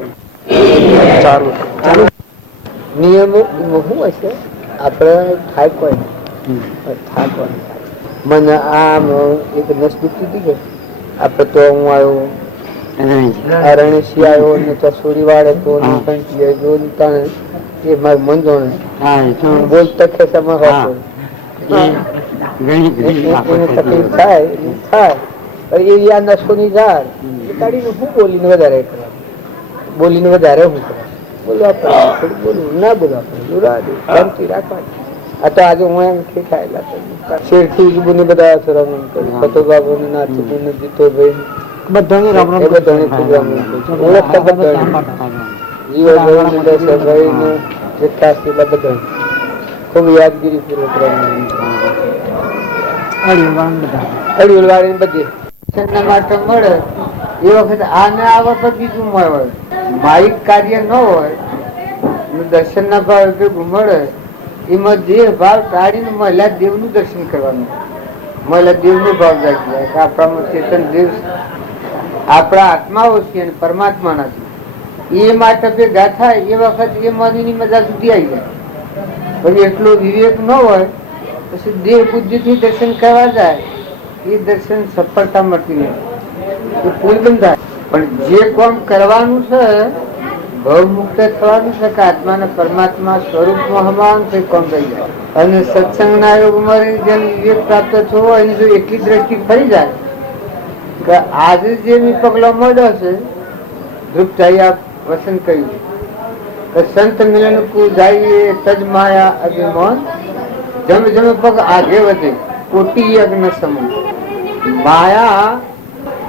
નિયમો શું હશે? આપણે થાય કોઈ થાક મને આમ એક નસ દુખતી હતી કે આપડે તો હું આવ્યો અરણ્યસી આવ્યો ને ચસોડી વાળે તો એ મારું મન જોણે બોલતા ખેસામાં હોતો તકલીફ થાય એ આ નસોની ઝાડ કાઢીને હું બોલીને વધારે કરવા, બોલીને વધારે હું કરવા બોલવા પડે, બોલવું ના બોલવા પડે, શાંતિ રાખવાની. આ તો આજે હું એમ ખાયેલા શેરથી બોને બધા રામ કતો બાબુ નાથું જીતો ભાઈ બધાને રામ રામ બધાને ખૂબ રામ રામ ભાઈ ને જેટલા બધા ખૂબ યાદગીરી પૂર્વક રામ અડીઓલ વાળી બધી માટે મળે એ વખતે આને આ વખત બીજું મળે. માહિક કાર્ય ન હોય દર્શન ના ભાવ ભેગું મળે, એમાં જે ભાવ કાઢીને મહિલા દેવ નું દર્શન કરવાનું, મહિલા દેવ નો ભાવ જાગી જાય કે આપણામાં ચેતન દેવ આપણા આત્માઓ છે અને પરમાત્માના છે. એ માટે ભેગા થાય એ વખત એ મનની મજા સુધી આવી જાય. પછી એટલો વિવેક ન હોય પછી દેહ બુદ્ધિ થી દર્શન કરવા જાય એ દર્શન સફળતા મળતી નથી, એ પુલ બંધાય. પણ જે કામ કરવાનું છે ભવ મુક્ત થવાનું છે કે આત્માના પરમાત્મા સ્વરૂપમાં હમાન તે કામ થઈ જાય. અને સત્સંગના યોગમાં જેમ વિવેક પ્રાપ્ત થવો એની જો એટલી દ્રષ્ટિ ફરી જાય કે આજે જે પગલો મળ્યો છે ધ્રુપચાઈ વસન કહ્યું કે સંત મિલન કુ જાઈએ તજ માયા અભિમાન, જમ જમ પગ આગે વધે કોટી યજ્ઞ સમય. માયા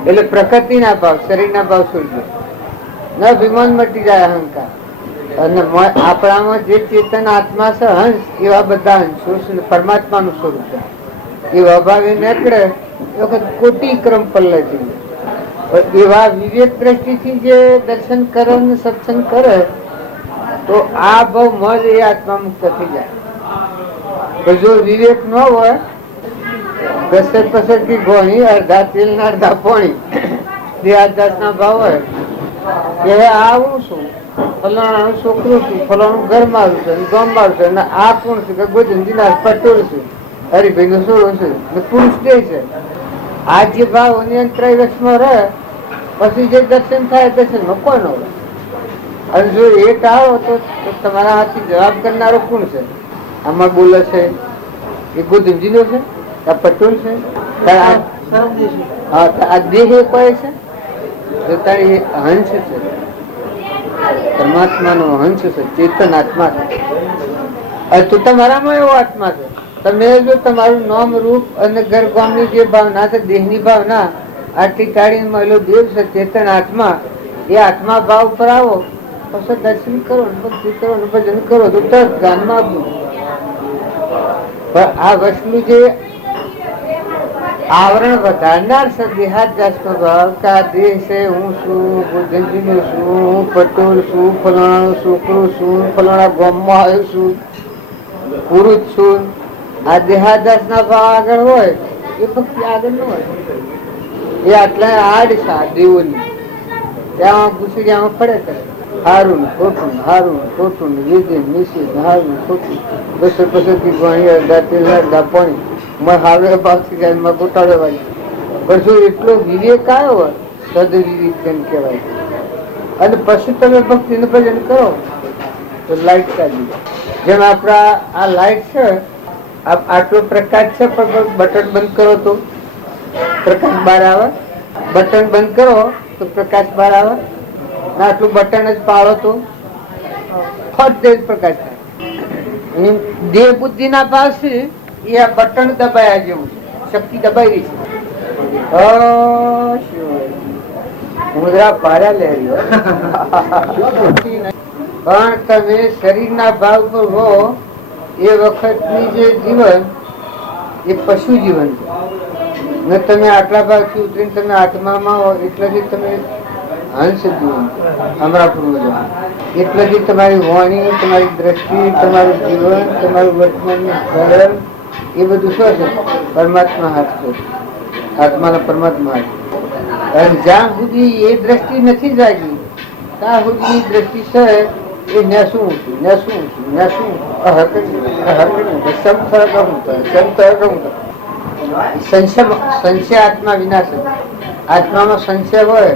એટલે પ્રકૃતિ ના ભાવ, શરીર ના ભાવ છોડી દે, અભિમાન મટી જાય અહંકાર. અને આપણામાં જે ચેતન આત્મા છે હંસ, એવા બધા હંસો પરમાત્મા નું સ્વરૂપ છે. એ અભાવે નીકળે એ વખત કોટી ક્રમ પલ્લે છે. એવા વિવેક દ્રષ્ટિથી જે દર્શન કરે ને સત્સંગ કરે તો આ ભાવ મજ એ આત્મા મુક્ત થઈ જાય. જો વિવેક ન હોય ઘસર પસર થી ગોણી અડધા તેલ ના અડધા પાણી બે આધાર ના ભાવ હોય કે આવું શું ફલાણા છોકરું છું, ફલાણું ઘર મારું છે, ગામ મારું છે, આ કોણ છે કે ગોજંદી ના પટોળ છે, હરિભાઈ નો સોળો છે, પુરુષ દે છે. આ જે ભાવ નિયંત્રણ વર્ષમાં રહે પછી જે દર્શન થાય દર્શનમાં કોણ હોય? અને જો એ ટાળો તો તમારા હાથથી જવાબ કરનારો કોણ છે? આમાં બોલે છે એ ગોધમજીનો છે, આ પટોલ છે, આ દેહ એ કોઈ છે? તારી હંસ છે, પરમાત્માનો હંસ છે, ચેતન આત્મા છે. તું તમારામાં એવો આત્મા છે. તમે જો તમારું નામ રૂપ અને ઘર ગામની જે ભાવના છે, દેહની ભાવના આટલી કાઢીને મળેલો દેવ છે, ચેતન આત્મા, એ આત્મા ભાવ પર આવો પછી દર્શન કરો, ભક્તિ કરો, ભજન કરો તો તરત જ્ઞાનમાં આપવું. પણ આ વસ્તુ જે આવરણ વધારનાર છે દેહાદ્યાસનો ભાવ કે આ દેહ છે, હું છું, બુદ્ધંજીનો છું, હું પટોલ છું, ફલાણાનો છોકરો છું, ફલાણા ગામમાં આવ્યો છું, પુરુષ છું, આ દેહાદ્યાસ ના ભાવ આગળ હોય એ ભક્તિ આગળ ન હોય. એ આટલા આડ છે આ દેવોની. ત્યાં ઘૂસડિયામાં ફળે કરે હારું ખોટું, હારું ખોટું, વિધિ નિશ્ચિત, હારું ખોટું, બસો પસંદગી ગણી દાંતી પાણી હાવે ભાવથી જાય ગોટાળે વાળી. પણ જો એટલો વિવેક આવ્યો હોય સદવિવેક જેમ કહેવાય, અને પછી તમે ભક્તિનું ભજન કરો તો લાઈટ કાઢી. જેમ આપણા આ લાઈટ છે, આટલો પ્રકાશ છે, પણ બટન બંધ કરો તો પ્રકાશ બહાર આવે, બટન બંધ કરો તો પ્રકાશ બહાર આવે, આટલું બટન જ પાડો તો ફટ દે પ્રકાશ થાય. દેહ બુદ્ધિ ના પાસે એ આ બટન દબાયા જેવું છે, શક્તિ દબાઈ છે. મુદ્રા પાડ્યા લે પણ તમે શરીર ના ભાવ પર હો એ વખતની જે જીવન એ પશુ જીવન છે. ને તમે આટલા ભાગથી ઉતરીને તમે આત્મામાં હો એટલેથી તમે હંસ જીવન અમરાપુર એટલેથી તમારી વાણી, તમારી દ્રષ્ટિ, તમારું જીવન, તમારું વર્તમાન ધર્મ એ બધું શું છે? પરમાત્મા હાથ છે, આત્માના પરમાત્મા હાથ. અને જ્યાં સુધી એ દ્રષ્ટિ નથી જાગી ત્યાં સુધી દ્રષ્ટિ છે એ નેસું છું, નેસું છું, નેસું સંશય આત્મા વિનાશ. આત્મામાં સંશય હોય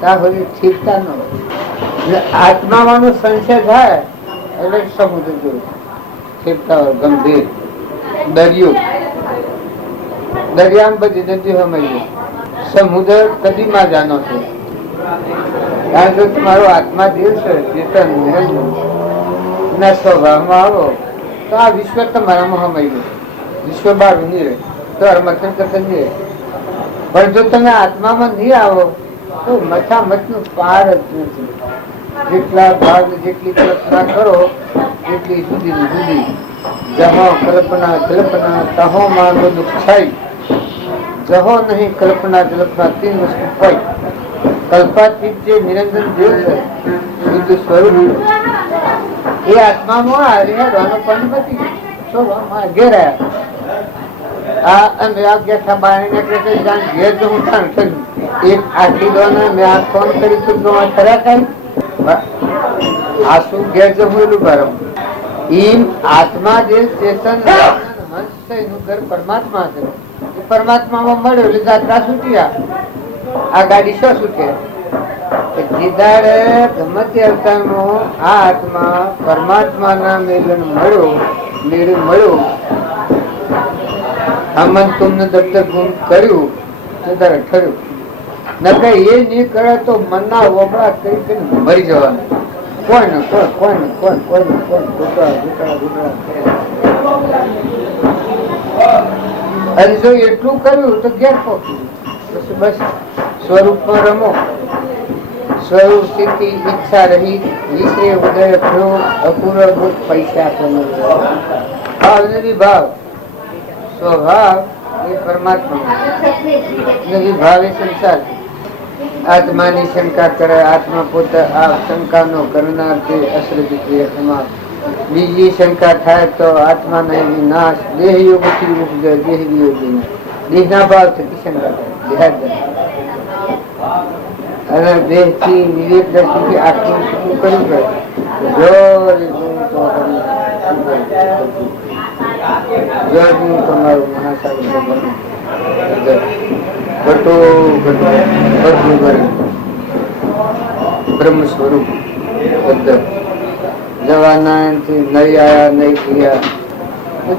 ત્યાં સુધી સ્થિરતા ન હોય. આત્મામાં સંશય થાય એટલે સમુદ્ર જોયું સ્થિરતા હોય. ગંભીર દરિયો, દરિયામાં બધી નદીઓ સમય સમુદ્ર કદીમાં જાનો છે. કારણ કે તમારો આત્મા દેવ છે, ચેતન ના સ્વભાવમાં આવો તો આ વિશ્વ તમારામાં સમાયેલું. વિશ્વ બહાર નહીં રહે તો મથન કથન નહીં રહે. પણ જો તમે આત્મામાં નહીં આવો તો મથામથ નું પાર જ નથી. જેટલા ભાગ જેટલી કલ્પના કરો એટલી સુધી સુધી જહો કલ્પના જલ્પના તહો માર્ગો દુઃખાઈ, જહો નહીં કલ્પના જલ્પના તીન વસ્તુ પાઈ. કલ્પાતીત જે નિરંજન દેવ છે શુદ્ધ સ્વરૂપ એ આત્મામાં રહેવાનો પણ નથી. ઘેર આવ્યા ઘેર તો હું એક આટલી દોના મેં આ ફોન કરી ખરા કઈ આ શું ઘેર જમું બરાબર. એમ આત્મા જે ચેતન હંસ છે એનું ઘર પરમાત્મા છે. એ પરમાત્મામાં મળ્યો એટલે જાત્રા છૂટ્યા. આ ગાડી શું છૂટે? જીદાડે ગમે તે અવતારમાં આ આત્મા પરમાત્માના મેળન મળ્યો આમન તુમને દફતર ગુમ કર્યું તો તારે ઠર્યું. નકર એ નહીં કરે તો મનના વમળા કરી મરી જવાનું. કોણ અને જો એટલું કર્યું તો ઘેર પહોંચ્યું. બસ સ્વરૂપમાં રમો. સ્વરૂપ સ્થિતિ ઈચ્છા રહી વિશે ઉદય ફળો અપૂર્વભૂત પૈસા ભાવ નથી. ભાવ સ્વભાવ એ પરમાત્મા, ભાવ એ સંસાર. આત્માની શંકા કરે આત્મા પોતે આ શંકા નો કરનાર તે અશ્રદ્ધિ સમાજ. બીજી શંકા થાય તો આત્મા નો વિનાશ. દેહ યોગ થી ઉપજે દેહ યોગ દેહ ના ભાવ થકી શંકા થાય. અને દેહ થી વિવેક દ્રષ્ટિથી આત્મા શું કરવું પડે? તમારું મહાસાગર બ્રહ્મ સ્વરૂપ બધા જવાના નહીં આયા નહીં ગયા.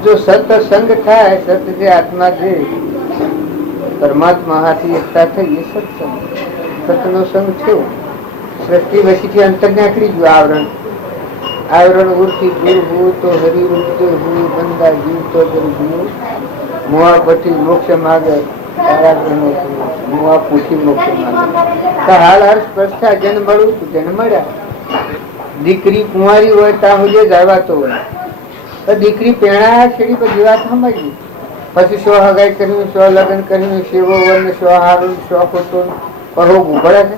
જો સત્સંગ થાય, સત જે આત્મા જે પરમાત્મા હાથી એકતા થઈ એ સત્સંગ, સતનો સંગ થયો. સૃષ્ટિ વસીથી અંતર નીકળી ગયું. આવરણ ઉર્થી દૂર હું તો હરી ઉઠતે હું બંદા જીવ તો જીવ મુઆ પછી મોક્ષ માગે મુઆ પૂછી મોક્ષ માગે. હાલ હર સ્પર્શા જેને મળવું તું તેને મળ્યા. દીકરી કુંવારી હોય ત્યાં સુધી જાવાતો હોય તો દીકરી પેણા શેરી પર જીવાત સમજી. પછી શો હગાઈ કર્યું, શો લગ્ન કર્યું, શેવો વન, શો હારું, શો ખોટો પરહો ઉભળે છે,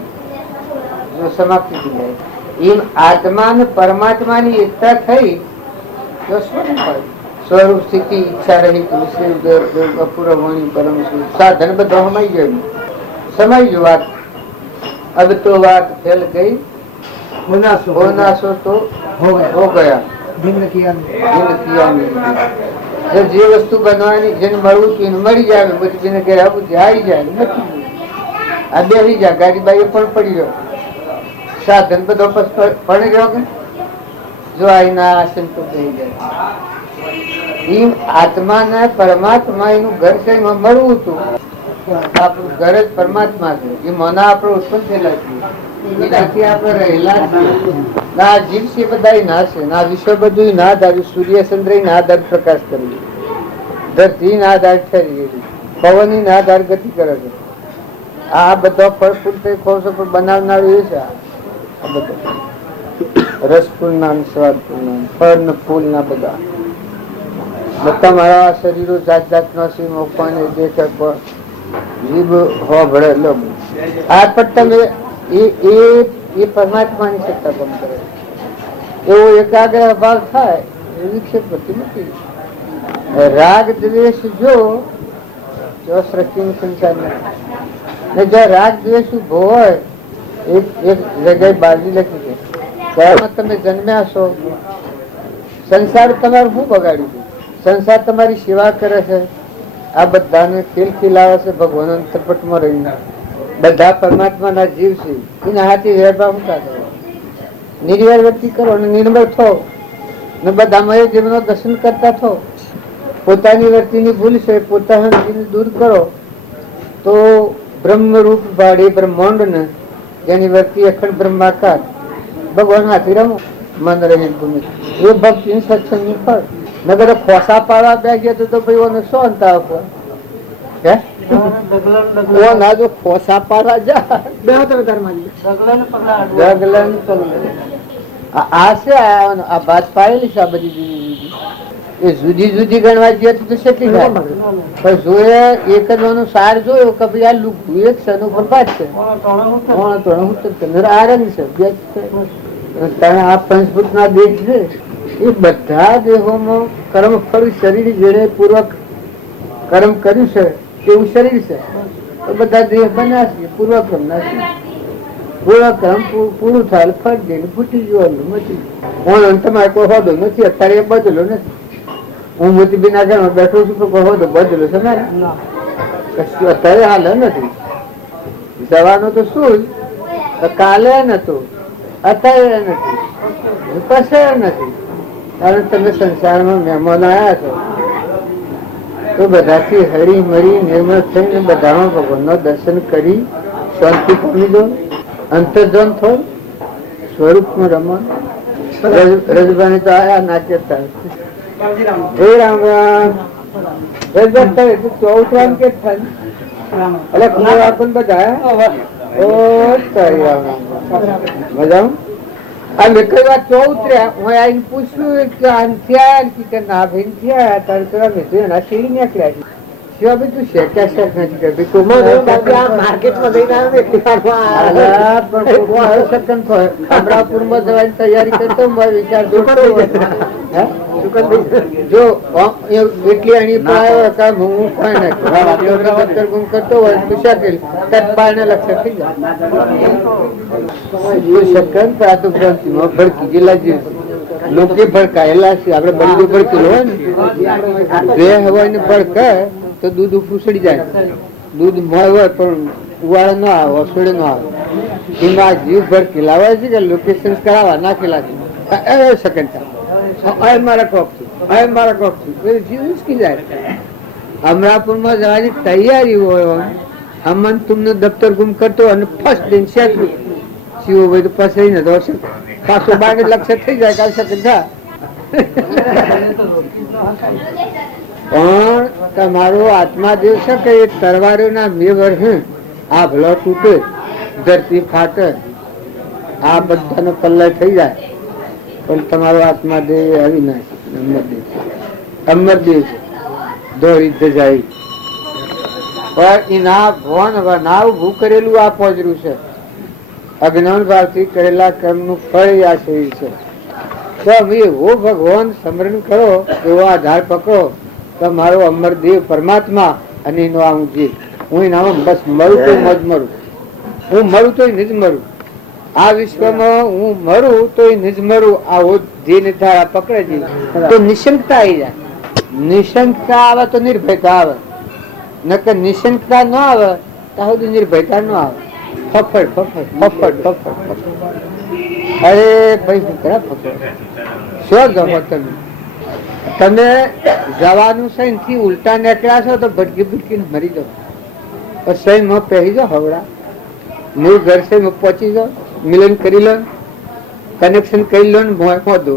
સમાપ્તિ થઈ જાય. એમ આત્મા ને પરમાત્મા ની એકતા થઈ તો સ્વરૂપ સ્થિતિ ઈચ્છા રહી અપૂર્વ વાણી પરમ સાધન બધો સમાઈ ગયો. સમાઈ ગયો વાત. અબ તો વાત ફેલ ગઈ, હોનાસો તો હો ગયા. જે વસ્તુ બનવાની જેને મળવું હતું એને મળી જાય, પછી જેને ઘરે આવું આવી જાય નથી. આ બેસી જાય ગાડી બાઈ પણ પડી રહ્યો, સાધન બધો પડી રહ્યો કે જો આઈના આસન તો બેસી જાય. એમ આત્મા ને પરમાત્મા એનું ઘર છે, એમાં મળવું હતું. આપણું ઘર જ પરમાત્મા છે. એ મના આપણે ઉત્પન્ન થયેલા છીએ, એનાથી આપણે રહેલા છીએ. ના જીવ છે બધા ના છે, ના વિશ્વ બધું ના ધાર્યું. સૂર્ય ચંદ્ર ના ધાર પ્રકાશ કર્યું, ધરતી ના ધાર ઠરી, પવન ના ધાર ગતિ કરે છે. આ બધા ફળ ફૂલ થઈ ખોશો પણ બનાવનાર એ છે. આ બધા રસ ફૂલ ના, સ્વાદ ફૂલ ના, ફળ ને ફૂલ ના બધા મારા શરીરો જાત જાત નો છે. મોકવાને દેખે પણ જીભ હો ભળે લો. આ પણ તમે એ પરમાત્માની સત્તા કામ કરે. એવો એકાગ્ર ભાવ થાય એ વિક્ષેપ થતી નથી. રાગ દ્વેષ જો સૃષ્ટિ સંસાર નથી. જો રાગ દ્વેષ ઉભો હોય, એક જગ્યાએ બાજી લખી છે, ત્યારમાં તમે જન્મ્યા છો, સંસાર તમારું શું બગાડ્યું છે? સંસાર તમારી સેવા કરે છે, આ બધાને ખેલ ખીલાવે છે, ભગવાન તપટમાં રહીને. બધા પરમાત્મા ના જીવ છે, એના હાથી વેરભાવ મૂકા કરો, નિર્વેર વ્યક્તિ કરો અને નિર્મળ થો ને બધામાં એ જીવનો દર્શન કરતા થો. પોતાની વર્તિની ભૂલ છે પોતાની દૂર કરો તો બ્રહ્મરૂપ ભાડે બ્રહ્માંડ ને જેની વર્તિ અખંડ બ્રહ્માકાર ભગવાન હાથી રમો. મન રહી ભૂમિ એ ભક્તિ સત્સંગ નું ફળ. નગર ખોસા પાડવા બે ગયા તો ભાઈ ઓને શું અંત આપો ના જો ખોસા પાડવા જા આ છે. આ ભાત પાડેલી છે આ બધી એ જુદી જુદી ગણવા જઈએ તો કેટલી થાય. પણ જોયે એક જ નો સાર જોયો કે ભાઈ આ લુકું એક છે એનું પણ ભાત છે, આ રંગ છે બે છે. આ પંચભૂત ના દેહ છે એ બધા દેહોમાં કર્મ ફળ શરીર જેને પૂર્વક કર્મ કર્યું છે એવું શરીર છે. તો બધા દેહ બન્યા છે પૂર્વક્રમ ના છે. પૂર્વક્રમ પૂરું થાય ફળ જઈને ફૂટી જવાનું નથી. હું તમારે કોઈ હોદો નથી અત્યારે એ બદલો નથી. હું મોતી બિના ઘરમાં બેઠો છું તો કોઈ હોદો બદલો છે કશું અત્યારે હાલ નથી. જવાનો તો શું કાલે નતું, અત્યારે નથી, પછી નથી. કારણ તમે સંસારમાં મહેમાન આવ્યા છો તો બધાથી હળી મળી નિર્મળ થઈને બધામાં ભગવાનનું દર્શન કરી શાંતિ પામી દો. અંતર્જન થો, સ્વરૂપમાં રમો. રજબાની તો આયા નાચતા હે રામ રામ ચૌથ રામ કે એટલે ખબર આપણ બધા ઓ સારી રામ રામ મજા. આ મેં કઈ વાત તો ઉતર્યા હું આઈને પૂછ્યું કે થયા કે ના ભાઈ થયા તારે પેલા મેં તો એના શેરી નીકળ્યા છે. શિવા ભાઈ તું શેક્યા શેક નથી કરતી કમળાપુરમાં જવાની તૈયારી કરતો વિચાર જો એટલી અણી પાયો હું કરતો હોય તો શકેલ બારને લક્ષ થઈ જાય. ભડકી ગયેલા જે લોકો ભડકાયેલા છે. આપડે બંધુ ભડકેલો હોય ને બે હોય ને ભડકાય તો દૂધ ફૂસડી જાય. દૂધ મળે હોય પણ ઉવાળો ના આવે, ઓસોડે ના આવે. એમાં જીવભર ખીલાવાય છે કે લોકેશન કરાવવા નાખેલા છે સેકન્ડ અહીં મારા કોક છું અહીં મારા કોક છું જીવ ઉચકી જાય. અમરાપુરમાં જવાની તૈયારી હોય અમન તુમને દફતર ગુમ કરતો અને ફર્સ્ટ દિન સેટલું શિવો ભાઈ તો પછી ને તો પાછો બાર લક્ષ્ય થઈ જાય કાલ શકે થા પણ તમારો આત્મા દેવ છે કે એ તરવારો ના મેવર હે આ ભલો તૂટે ધરતી ફાટે આ બધાનો કલ્લય થઈ જાય પણ તમારો આત્મા દેવ અવિનાશી અમરદેવ છે અમરદેવ છે દોરી જાય પણ એના ભવન વનાવ ઉભું કરેલું આ પોજરું છે અજ્ઞાન ભાવથી કરેલા કર્મનું ફળ આ શરીર છે. તો હવે એવો ભગવાન સ્મરણ કરો એવો આધાર પકડો તો મારો અમરદેવ પરમાત્મા અને એનો આ હું જીવ હું એના બસ મરું તો મજ મરું હું મરું તો નિજ મરું આ વિશ્વમાં હું મરું તો નિજ મરું આવો જે નિર્ધાર પકડે છે તો નિશંકતા આવી જાય. નિશંકતા આવે તો નિર્ભયતા આવે નકર નિશંકતા ન આવે તો સુધી નિર્ભયતા ન આવે. ફફડ ફફડ ફફડ ફફડ ફફડ અરે ભાઈ ખરા ફફડ શું ગમો તમે તમે જવાનું સૈન થી ઉલટા નીકળ્યા છો તો ભટકી ભટકીને મરી જાઓ સૈન માં પહેરી જાઓ હવડા મૂળ ઘર સૈન પહોંચી જાઓ મિલન કરી લો કનેક્શન કરી લો ને મોદો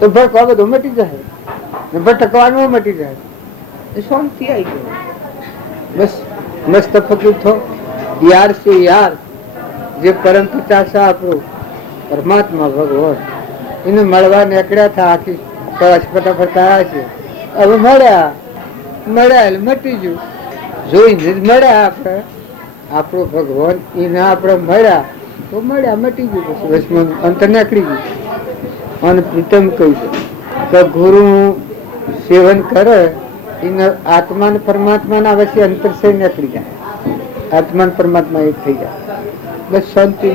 તો ભટકવા બધું મટી જાય ભટકવાનું મટી જાય શાંતિ આવી ગયો બસ મસ્ત ફકીર થો યાર છે યાર જે પરમ પિતા છે આપણું પરમાત્મા ભગવાન એને મળવા નીકળ્યા હતા આખી ફટાફટ આવ્યા છે હવે મળ્યા એટલે મટી ગયું જોઈને જ મળ્યા આપણે આપણો ભગવાન એને આપણે મળ્યા તો મળ્યા મટી ગયું પછી વચમાં અંતર નીકળી ગયું અને પ્રીતમ કહ્યું છે કે ગુરુ સેવન કરે એને આત્મા ને પરમાત્મા ના વચ્ચે અંતર સે નીકળી જાય આત્મા પરમાત્મા એક થઈ જાય બસ શાંતિ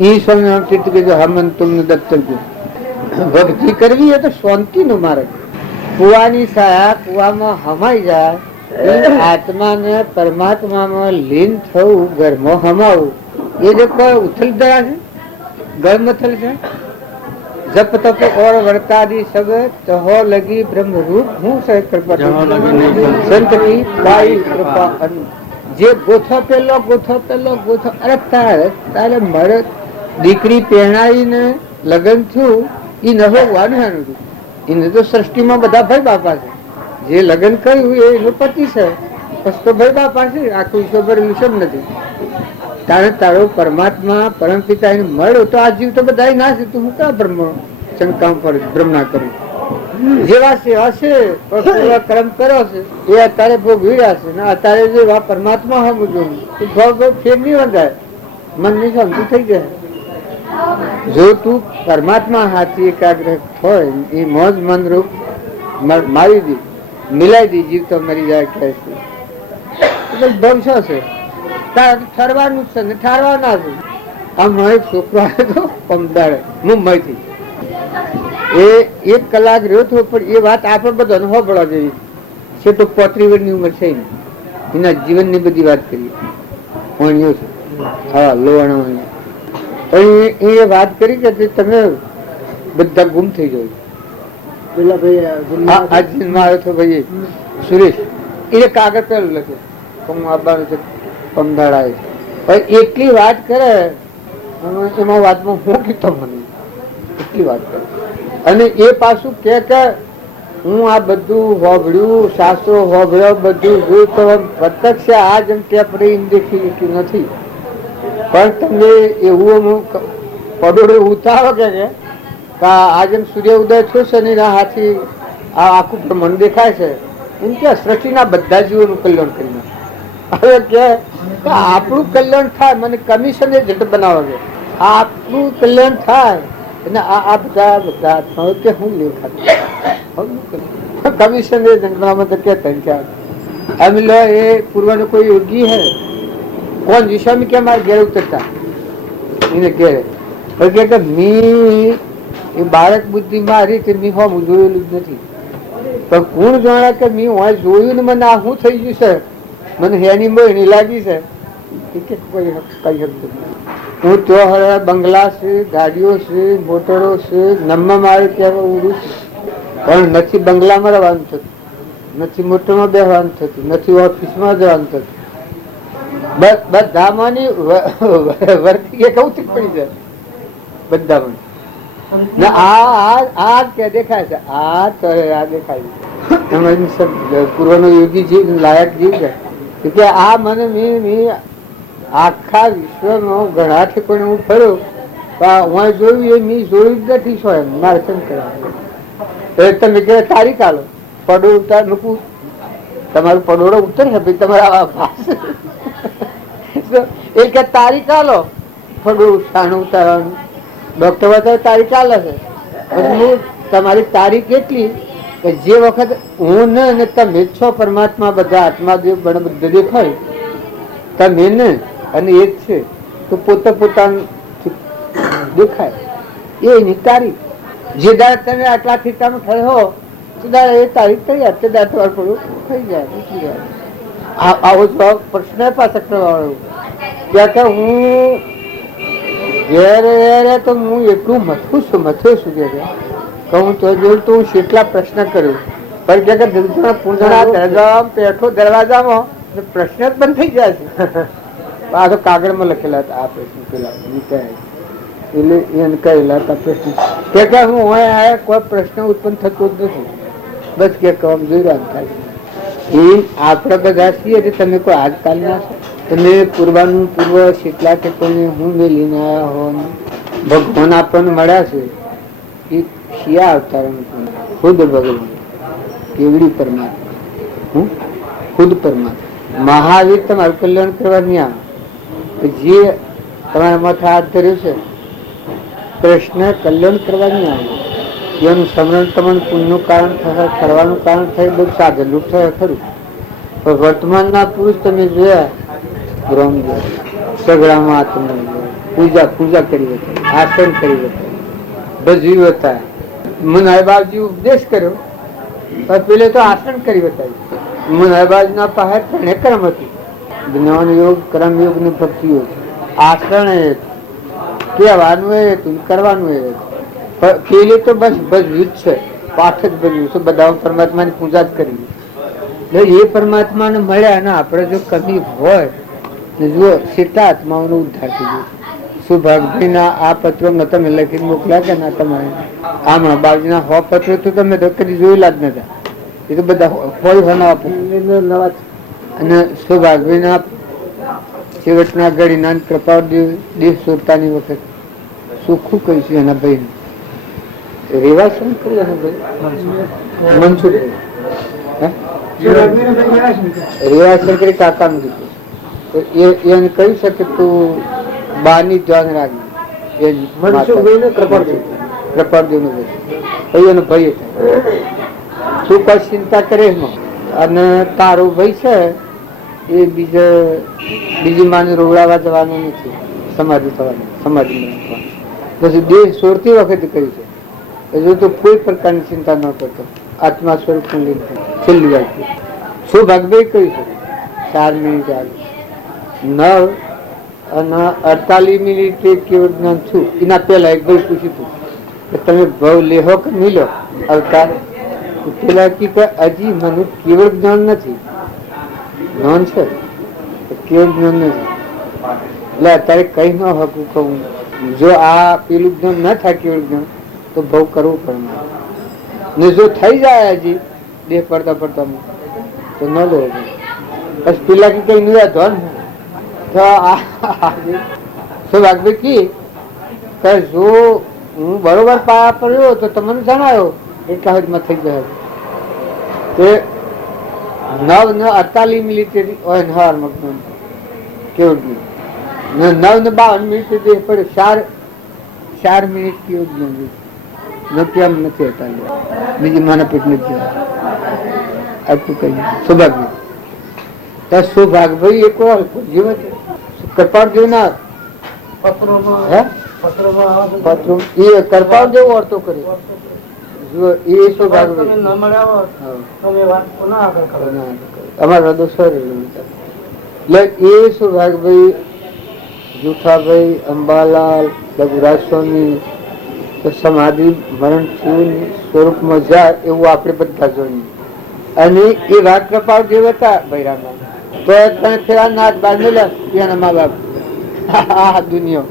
એ સ્વામી હમન તુમને દફતર ભક્તિ કરવી એ તો શાંતિ નો માર્ગ. કુવાની સાયા કુવામાં હમાઈ જાય આત્માને પરમાત્મામાં લીન થવું ઘરમાં હમાવું એ જે કોઈ ઉથલ દયા છે ગળમથલ છે જપ તપ ઓર વર્તાદી સબ તહો લગી બ્રહ્મ રૂપ હું સે કૃપા સંત કી પાઈ કૃપા જે ગોથો પેલો અરે તારે મળે દીકરી પહેણાવીને લગ્ન થયું એ નવો વાનહાનું એને તો સૃષ્ટિમાં બધા ભાઈ બાપા છે જે લગ્ન કર્યું એનો પતિ છે બસ તો ભાઈ બાપા છે આખું ઈશ્વર વિષમ નથી તારે તારો પરમાત્મા પરમ પિતા એને મળ્યો તો આ જીવ તો બધા ના છે તું હું ક્યાં બ્રહ્મ શંકા પર બ્રહ્મણા કરું જેવા સેવા છે કર્મ કર્યો છે એ અત્યારે ભોગવી રહ્યા છે ને અત્યારે જેવા પરમાત્મા સમજવું ફેર નહીં બંધાય મનની સમજુ થઈ જાય. જો તું પરમાત્મા હાથી એકાગ્ર હોય એ મોજ મનરૂપ મારી દી મિલાઈ દી જીવ તો મરી જાય કે ભવશો છે ઠરવાનું છે ને ઠારવાના છે. આ મારો છોકરો આવ્યો હતો પમદાડે મુંબઈ થી એ 1 કલાક રહ્યો હતો પણ એ વાત આપણે બધાને હોબળવા જેવી છે તો 35 વર્ષની ઉંમર છે એના જીવનની બધી વાત કરી હા લોવાણા એ વાત કરી કે તમે બધા ગુમ થઈ જાવ. આવ્યો હતો ભાઈ સુરેશ એ કાગળ પેલું લખ્યું હું આવવાનું છે પમદાડા એટલી વાત કરે એમાં વાતમાં હું કીધો મને એટલી વાત કરે અને એ પાછું કે હું આ બધું હોભળ્યું શાસ્ત્રો હોભળ્યો બધું જોયું તો પ્રત્યક્ષ આ જેમ ટેપડી દેખી નથી પણ તમને એવું પડોડે ઉતારો કે આ જેમ સૂર્ય ઉદય થયો છે ને હાથી આ આખું બ્રહ્માંડ દેખાય છે એમ કે સૃષ્ટિના બધા જીવોનું કલ્યાણ કરી નાખે. હવે કે આપણું કલ્યાણ થાય મને કમિશન એ જટ બનાવે છે આપણું કલ્યાણ થાય અને આ બધા કે હું લેખા કમિશન એ જટ બનાવવા તો કે એમ લો એ પૂર્વનો કોઈ યોગી હે કોણ વિશ્વ કે મારે ઘેર ઉતરતા એને ઘેરે કે મી એ બાળક બુદ્ધિ મારી કે મી હું જોયેલું જ નથી પણ કોણ જાણે કે મી જોયું ને મને આ શું થઈ ગયું છે મને હેની મોહની લાગી છે ટિકિટ કોઈ કહી શકતું નથી. હું તો હવે બંગલા છે, ગાડીઓ છે, મોટરો છે, નમવા મારે ત્યાં ઉડું છું, પણ નથી બંગલામાં રહેવાનું થતું, નથી મોટરમાં બેસવાનું થતું, નથી ઓફિસમાં જવાનું થતું. બધામાંની વર્તી કહું પડી જાય બધામાં. આ કે દેખાય છે, આ તો આ દેખાય છે. પૂર્વનો યોગી જીવ લાયક જીવ છે કે આ મને મેં આખા વિશ્વમાં ઘણા ઠેકોને હું ફર્યો, હું જોયું એ મેં જોયું જ નથી. શું એમ મારે શું કરવા? તમે કે તારીખ આલો, પડોળ ઉતાર મૂકવું, તમારું પડોળો ઉતર છે ભાઈ તમારા એ કે તારીખ આલો, પડોળ છાણું ઉતારવાનું. ડોક્ટર બતાવે તારીખ આલે છે, હું તમારી તારીખ એટલી કે જે વખત હું ને તમે છો પરમાત્મા બધા આત્માદેવ બધા દેખાય, તમે ને અને એ જ છે તો પોતે પોતાનું દેખાય એની તારીખ. જે દાડે તમે આટલાથી તમે થયો તે દાડે એ તારીખ તૈયાર, તે દાડે તમારું પડું થઈ જાય, નીકળી જાય. આવો જવાબ પ્રશ્ન પાસે કરવાનો કે હું ઘેરે તો હું એટલું મથું છું કે હું તો જોયું તો હું કેટલા પ્રશ્ન કર્યું, પણ કે પૂંજણા દરવાજામાં પેઠો દરવાજામાં પ્રશ્ન જ બંધ થઈ જાય છે. આ તો કાગળમાં લખેલા હતા આ પ્રશ્ન પેલા એટલે એને કહેલા હતા પ્રશ્ન કે હું અહીંયા કોઈ પ્રશ્ન ઉત્પન્ન થતો જ નથી, બસ કે કમજોર થાય. એ આપણે બધા છીએ એટલે તમે કોઈ આજકાલના તમે પૂર્વાનું પૂર્વ કેટલા કે કોઈને હું મેલીને આવ્યા હો, ભગવાન આપણને મળ્યા છે એ શિયા અવતાર ખુદ ભગવાન કેવડી પરમાત્મા, ખુદ પરમાત્મા. મહાવીર તમારું કલ્યાણ કરવા નહીં આવે, જે તમારા માથે હાથ ધર્યો છે કૃષ્ણ કલ્યાણ કરવા નહીં આવે. એનું સ્મરણ તમને પુણ્યનું કારણ થશે, કરવાનું કારણ થાય, બધું સાધનનું થશે ખરું. પણ વર્તમાનના પુરુષ તમે જોયા ગ્રમ સગડામાં આત્મ પૂજા કરી હતી, આસન કરી હતી, ભજવી હતા. મુનાબાજી ઉપદેશ કર્યો પણ પેલે તો આસન કરી બતાવ્યું. મુનાબાજના પાસે ત્રણે કર્મ હતી, જ્ઞાન યોગ, કર્મ યોગ ને ભક્તિ યોગ. આસન એ કહેવાનું એ હતું, કરવાનું એ હતું. પેલી તો બસ ભજવી જ છે, પાઠ જ ભજવું છે, બધા પરમાત્માની પૂજા જ કરી. એટલે એ પરમાત્માને મળ્યા ને આપણે જો કમી હોય જુઓ સીતા આત્માઓનો ઉદ્ધાર થઈ ગયો. સુભાગભાઈ ના આ પત્રો તમે લખીને મોકલ્યા કે ના તમારે આમણા બાજુના 100 પત્રો તો તમે તો કદી જોયેલા જ નતા, એ તો બધા હોય નવા. અને સુભાગભાઈ ના છેવટના ગળીના કૃપા દેહ સોરતાની વખત સુખું કહીશું એના ભાઈ રેવાશન કરી એના ભાઈ મનસુખ રેવાશન કરી કાકાનું કીધું એને કહી શકે તું બાની ધ્યાન રાખી કૃપાળદેવ નું ભાઈ એનો ભાઈ તું કોઈ ચિંતા કરે અને તારો ભાઈ છે એ બીજી માને રોવડાવા જવાનું નથી, સમાધિ થવાની, સમાધિ પછી દેહ છોડતી વખતે કહ્યું છે હજુ તો કોઈ પ્રકારની ચિંતા ન કરતો, આત્મા સ્વરૂપ છેલ્લી વાત શું ભાગભાઈ કહ્યું છે 4 મિનિટ આગળ 9 અને 48 મિનિટે કેવળ જ્ઞાન છું. એના પહેલા એક ભાઈ પૂછ્યું હતું કે તમે ભાવ લેહો કે નહીં લો અવતાર? પેલા કે હજી મને કેવળ જ્ઞાન નથી, જ્ઞાન છે કેવળ જ્ઞાન નથી. એટલે અત્યારે કઈ ન હકું કહું, જો આ પેલું જ્ઞાન ન થાય કેવળ જ્ઞાન તો ભાવ કરવું પડે ને જો થઈ જાય હજી દેહ પડતા પડતા તો ન લો. બસ પેલા કે કઈ નહીં ધન તો વાઘભાઈ કે જો હું બરોબર પાયા પડ્યો તો તમને જણાયો એટલા હદમાં થઈ જાય તે 9 ને 48 મિનિટે કેવું 9 ને 52 મિનિટે દેહ પડ્યો, 4 મિનિટ કેવું કેમ નથી હતા બીજી માના પેટ નથી આટલું કહ્યું. સૌભાગ્ય સૌભાગભાઈ એક જીવ કૃપાળદેવ ના પત્રો એ કૃપાળદેવ વાર્તો કરી એ સૌભાગભાઈ અમારા હૃદય એટલે એ સુભાગભાઈ, જુઠાભાઈ, અંબાલાલ, રઘુરાજ સ્વામી તો સમાધિ મરણ થયું સ્વરૂપમાં જાય એવું આપણે બધા જોઈએ. અને એ રાગ કપાળ જેવ હતા બૈરામાં તો તને ફેરા નાથ બાર મેળ્યા એના મા બાપ. આ દુનિયા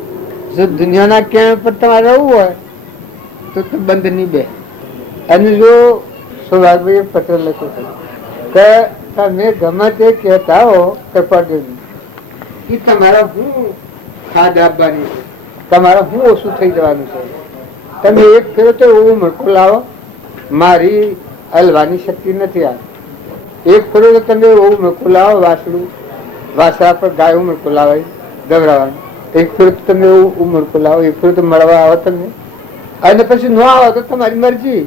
જો દુનિયાના ક્યાંય પર તમારે રહેવું હોય તો બંધ નહીં બે. અને જો સુભાગભાઈએ પત્ર લખ્યો કે તમે ગમે તે કહેતા હો કૃપાદેવી એ તમારા હું ખાદ આપવાની છે, તમારે હું ઓછું થઈ જવાનું છે. તમે એક ફેરો તો એવું મણકું લાવો, મારી હલવાની શક્તિ નથી. આ એક ફેરો તો તમે એવું મણકું લાવો, વાસણું વાસા પર ગાય મણકું લાવાય ગવરાવાનું. એક ફેરો તો તમે એવું મણકું લાવો, એક ફેરો તો મળવા આવો તમે, અને પછી ન આવો તો તમારી મરજી.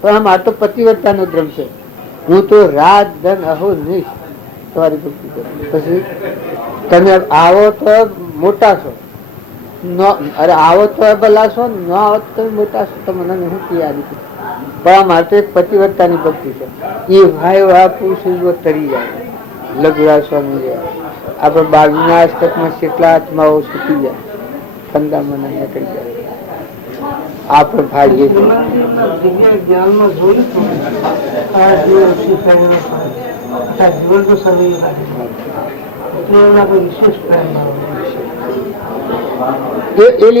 પણ આમ આ તો પતિવ્રતાનો ધર્મ છે. હું તો રાત ધન અહો નહીં તમારી ભક્તિ કરું. પછી તમે આવો તો મોટા છો, અરે આવો તો ભલા છો, ન આવો તો તમે મોટા છો. તો મને હું યાદ પણ આ મારે તો એક પતિવ્રતાની ભક્તિ છે. એ ભાઈ આ પુરુષ તરી જાય લઘુરાજ સ્વામી જાય. આપણે બાવીના અષ્ટકમાં કેટલા આત્માઓ સુકી જાય, ખંડામાં નીકળી જાય. આપણે ભાગ્ય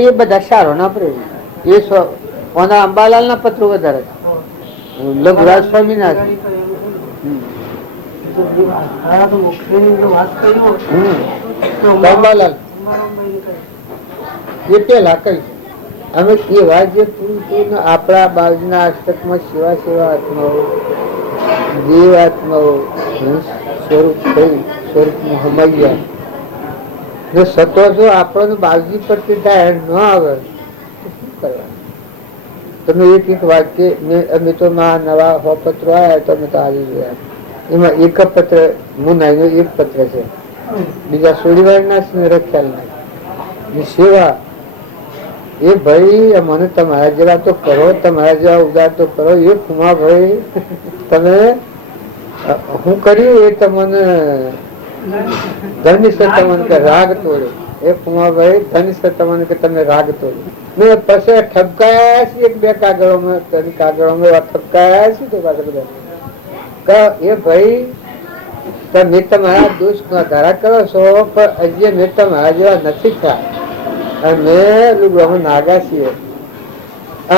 એ બધા સારો ના પ્રેમ. એ અંબાલાલ ના પત્રો વધારે, લઘુરાજ સ્વામી ના અંબાલાલ એ પેલા કઈ અમે એ વાત જે પુરુષો આપણા બાજુના અષ્ટકમાં સેવા સેવા આત્માઓ દેવ આત્માઓ સ્વરૂપ થઈ સ્વરૂપનું હમૈયા જો સતો જો આપણને બાજુ પરથી થાય ન આવે તો શું કરવાનું? તમે એક એક વાક્ય અમે તો નવા હો પત્રો આવ્યા તો અમે તો આવી ગયા. એમાં એક પત્ર મુનાઈનો એક પત્ર છે, બીજા સોડીવાર ના રખ્યાલ ના સેવા. એ ભાઈ મને તમારા જેવા તો કરો, તમારા જેવા ઉદાર તો કરો. એ કુમા ભાઈ તમે હું કર્યું એ તમને ધનિષ્ઠ તમને કે રાગ તોડ્યો. એ કુમા ભાઈ ધનિષ્ઠ તમને કે તમે રાગ તોડ્યો. મેં પછી ઠપકાયા છે એક બે કાગળોમાં ઠપકાયા છે તો એ ભાઈ તમે તમારા દોષ ધારા કરો છો પણ હજી મેં તમારા જેવા નથી થયા. અમે નાગા છીએ,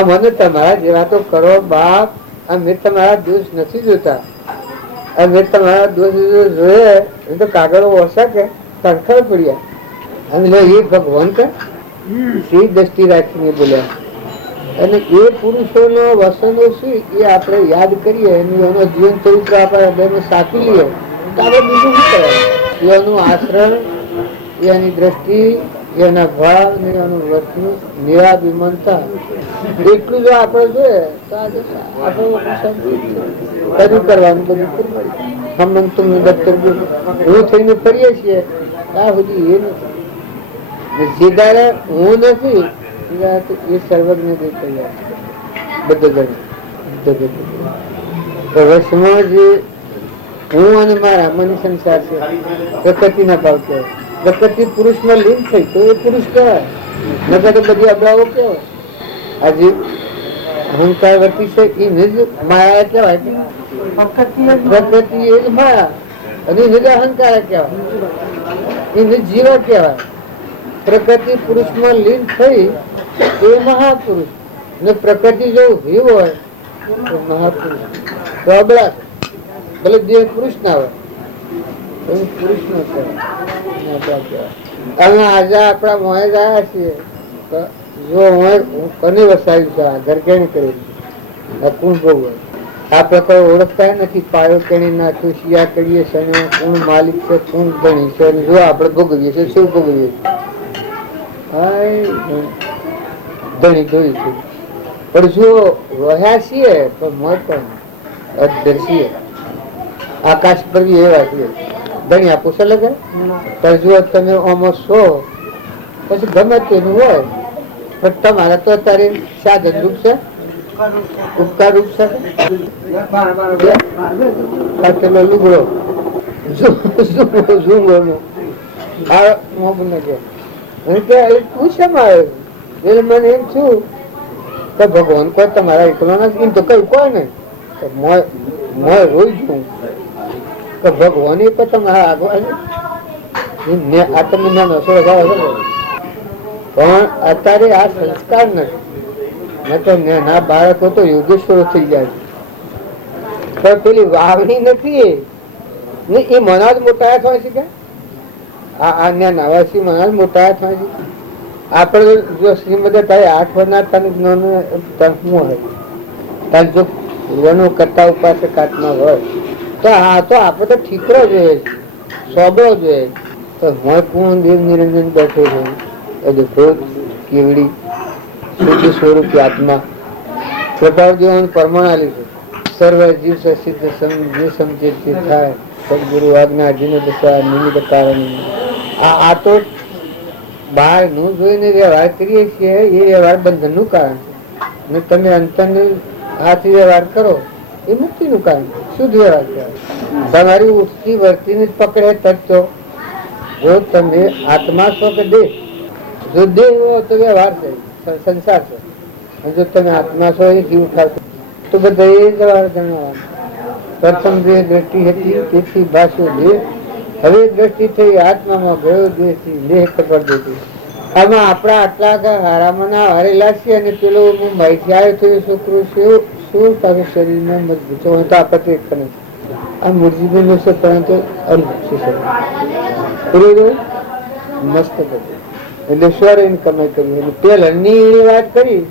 મને તમારા જેવા તો કરો બાપ. અમે તમારા દોષ નથી જોતા, અમે તમારા દોષ જોઈએ એ તો કાગળો ઓછા કે કંખર પડ્યા. અને એ ભગવાન કે એ દ્રષ્ટિ રાખીને બોલ્યા. અને એ પુરુષોનો વસનો શું એ આપણે યાદ કરીએ, એનો જીવન ચરિત્ર આપણે સાચી લઈએ તો આપણે બીજું શું કરવાનું? એનું આચરણ, એની દ્રષ્ટિ, એના ભાવ ને એનું વર્તન, નિરાભિમાનતા એટલું જો આપણે જોઈએ તો આજે આપણે કરવાનું બધું હમણાં તમે હું થઈને ફરીએ છીએ ત્યાં સુધી એ નથી. જે દાડે હું નથી એ સર્વજ્ઞ તૈયાર બધા વર્ષમાં જે હું અને મારા મન સંસાર છે પ્રકૃતિના ભાવ કહેવાય. પ્રકૃતિ પુરુષમાં લીન થઈ તો એ પુરુષ કહેવાય, નકર તો બધી અબડાઓ કહેવાય. આજે અહંકાર વર્તી છે એ નિજ માયા કહેવાય. પ્રકૃતિ એ માયા અને નિજ અહંકાર કહેવાય, એ નિજ જીવ કહેવાય. પ્રકૃતિ પુરુષમાં લીન થઈ એ મહાપુરુષ ને પ્રકૃતિ જો ઉભી હોય તો મહાપુરુષ. તો અબળા ભલે દેહ પુરુષ ના હોય પુરુષ નો કહેવાય. આજે આપણા મોએ ગયા છીએ જો કને વસાવ્યું છે આ ઘર કેને કર્યું કોણ ભોગવે આ પ્રકાર ઓળખતા નથી. પાયો કેણી નાખ્યું, શિયા કરીએ છે, કોણ માલિક છે, કોણ ધણી છે, અને જો આપણે ભોગવીએ છીએ શું ભોગવીએ છીએ? ધણી ધોઈ છે. પણ જો રહ્યા છીએ તો મહત્વ અધર છીએ, આકાશ પર એવા છીએ. ધણી આપું છે લગે પણ જો તમે આમાં છો પછી ગમે તેનું હોય પણ તમારા તો અત્યારે સાધન રૂપ છે, ઉપકાર રૂપ છે. લુગડો ઝુંગો આ મોબને કે તું શેમાં આવ્યો? એટલે મને એમ છું કે ભગવાન કોઈ તમારા એકલો નથી, એમ તો કઈ કોઈ ને મોય રોઈ છું કે ભગવાન એ તો તમારા આગળ આ તમે નાનો છો પણ અત્યારે આ સંસ્કાર નથી. મેં તો ના બાળકો તો યોગેશ્વરો થઈ જાય પણ પેલી વાવણી નથી એ મનાજ મોટા થાય છે કે આ નવાસી મનાજ મોટા થાય છે. આપણે જો શ્રીમદ તારે 8 વર્ષના તને તનમું હોય તને જો પૂર્વનો કરતા ઉપાસક આત્મા હોય તો આ તો આપણે તો ઠીકરો જોઈએ સોબો જોઈએ. તો મોય પૂર્ણ દેવ નિરંજન બેઠો છે એ દેખો કેવડી શુદ્ધ સ્વરૂપી આત્મા પ્રભાવ દેવાનું પ્રમાણ આલી છે. સર્વ જીવ સિદ્ધ જે સમજે તે થાય સદગુરુ આજ્ઞા અર્જુન દશા નિમિત્ત કારણ. આ તો બહાર નું જોઈને વ્યવહાર કરીએ છીએ એ વ્યવહાર બંધન નું કારણ છે. તમે અંતર હાથ વ્યવહાર કરો એ મુક્તિ નું કારણ, શુદ્ધ વ્યવહાર કહેવાય. તમારી ઉઠતી વર્તીને પકડે તરતો જો તમે આત્મા છો કે દેહ, જો દેહ હોય તો વ્યવહાર છે સંસાર છે. જો તમે આત્મા છો એ જીવ ઉઠાવશો તો બધા એ વ્યવહાર ગણવાનો. પ્રથમ જે દ્રષ્ટિ હતી તેથી ભાષ્યો દેહ, હવે દ્રષ્ટિ થઈ આત્મામાં ગયો દેહથી દેહ ખબર દેતી. આમાં આપણા આટલા હારામાં હારેલા છે અને પેલો મુંબઈથી આવ્યો તો એ છોકરો શું તારું શરીરમાં મજબૂત હોય તો આપણે કરે આ મુરજીબેન નો છે પરંતુ મસ્ત બધું એટલે સ્વર એને કમાઈ કરી. પેલની વાત કરી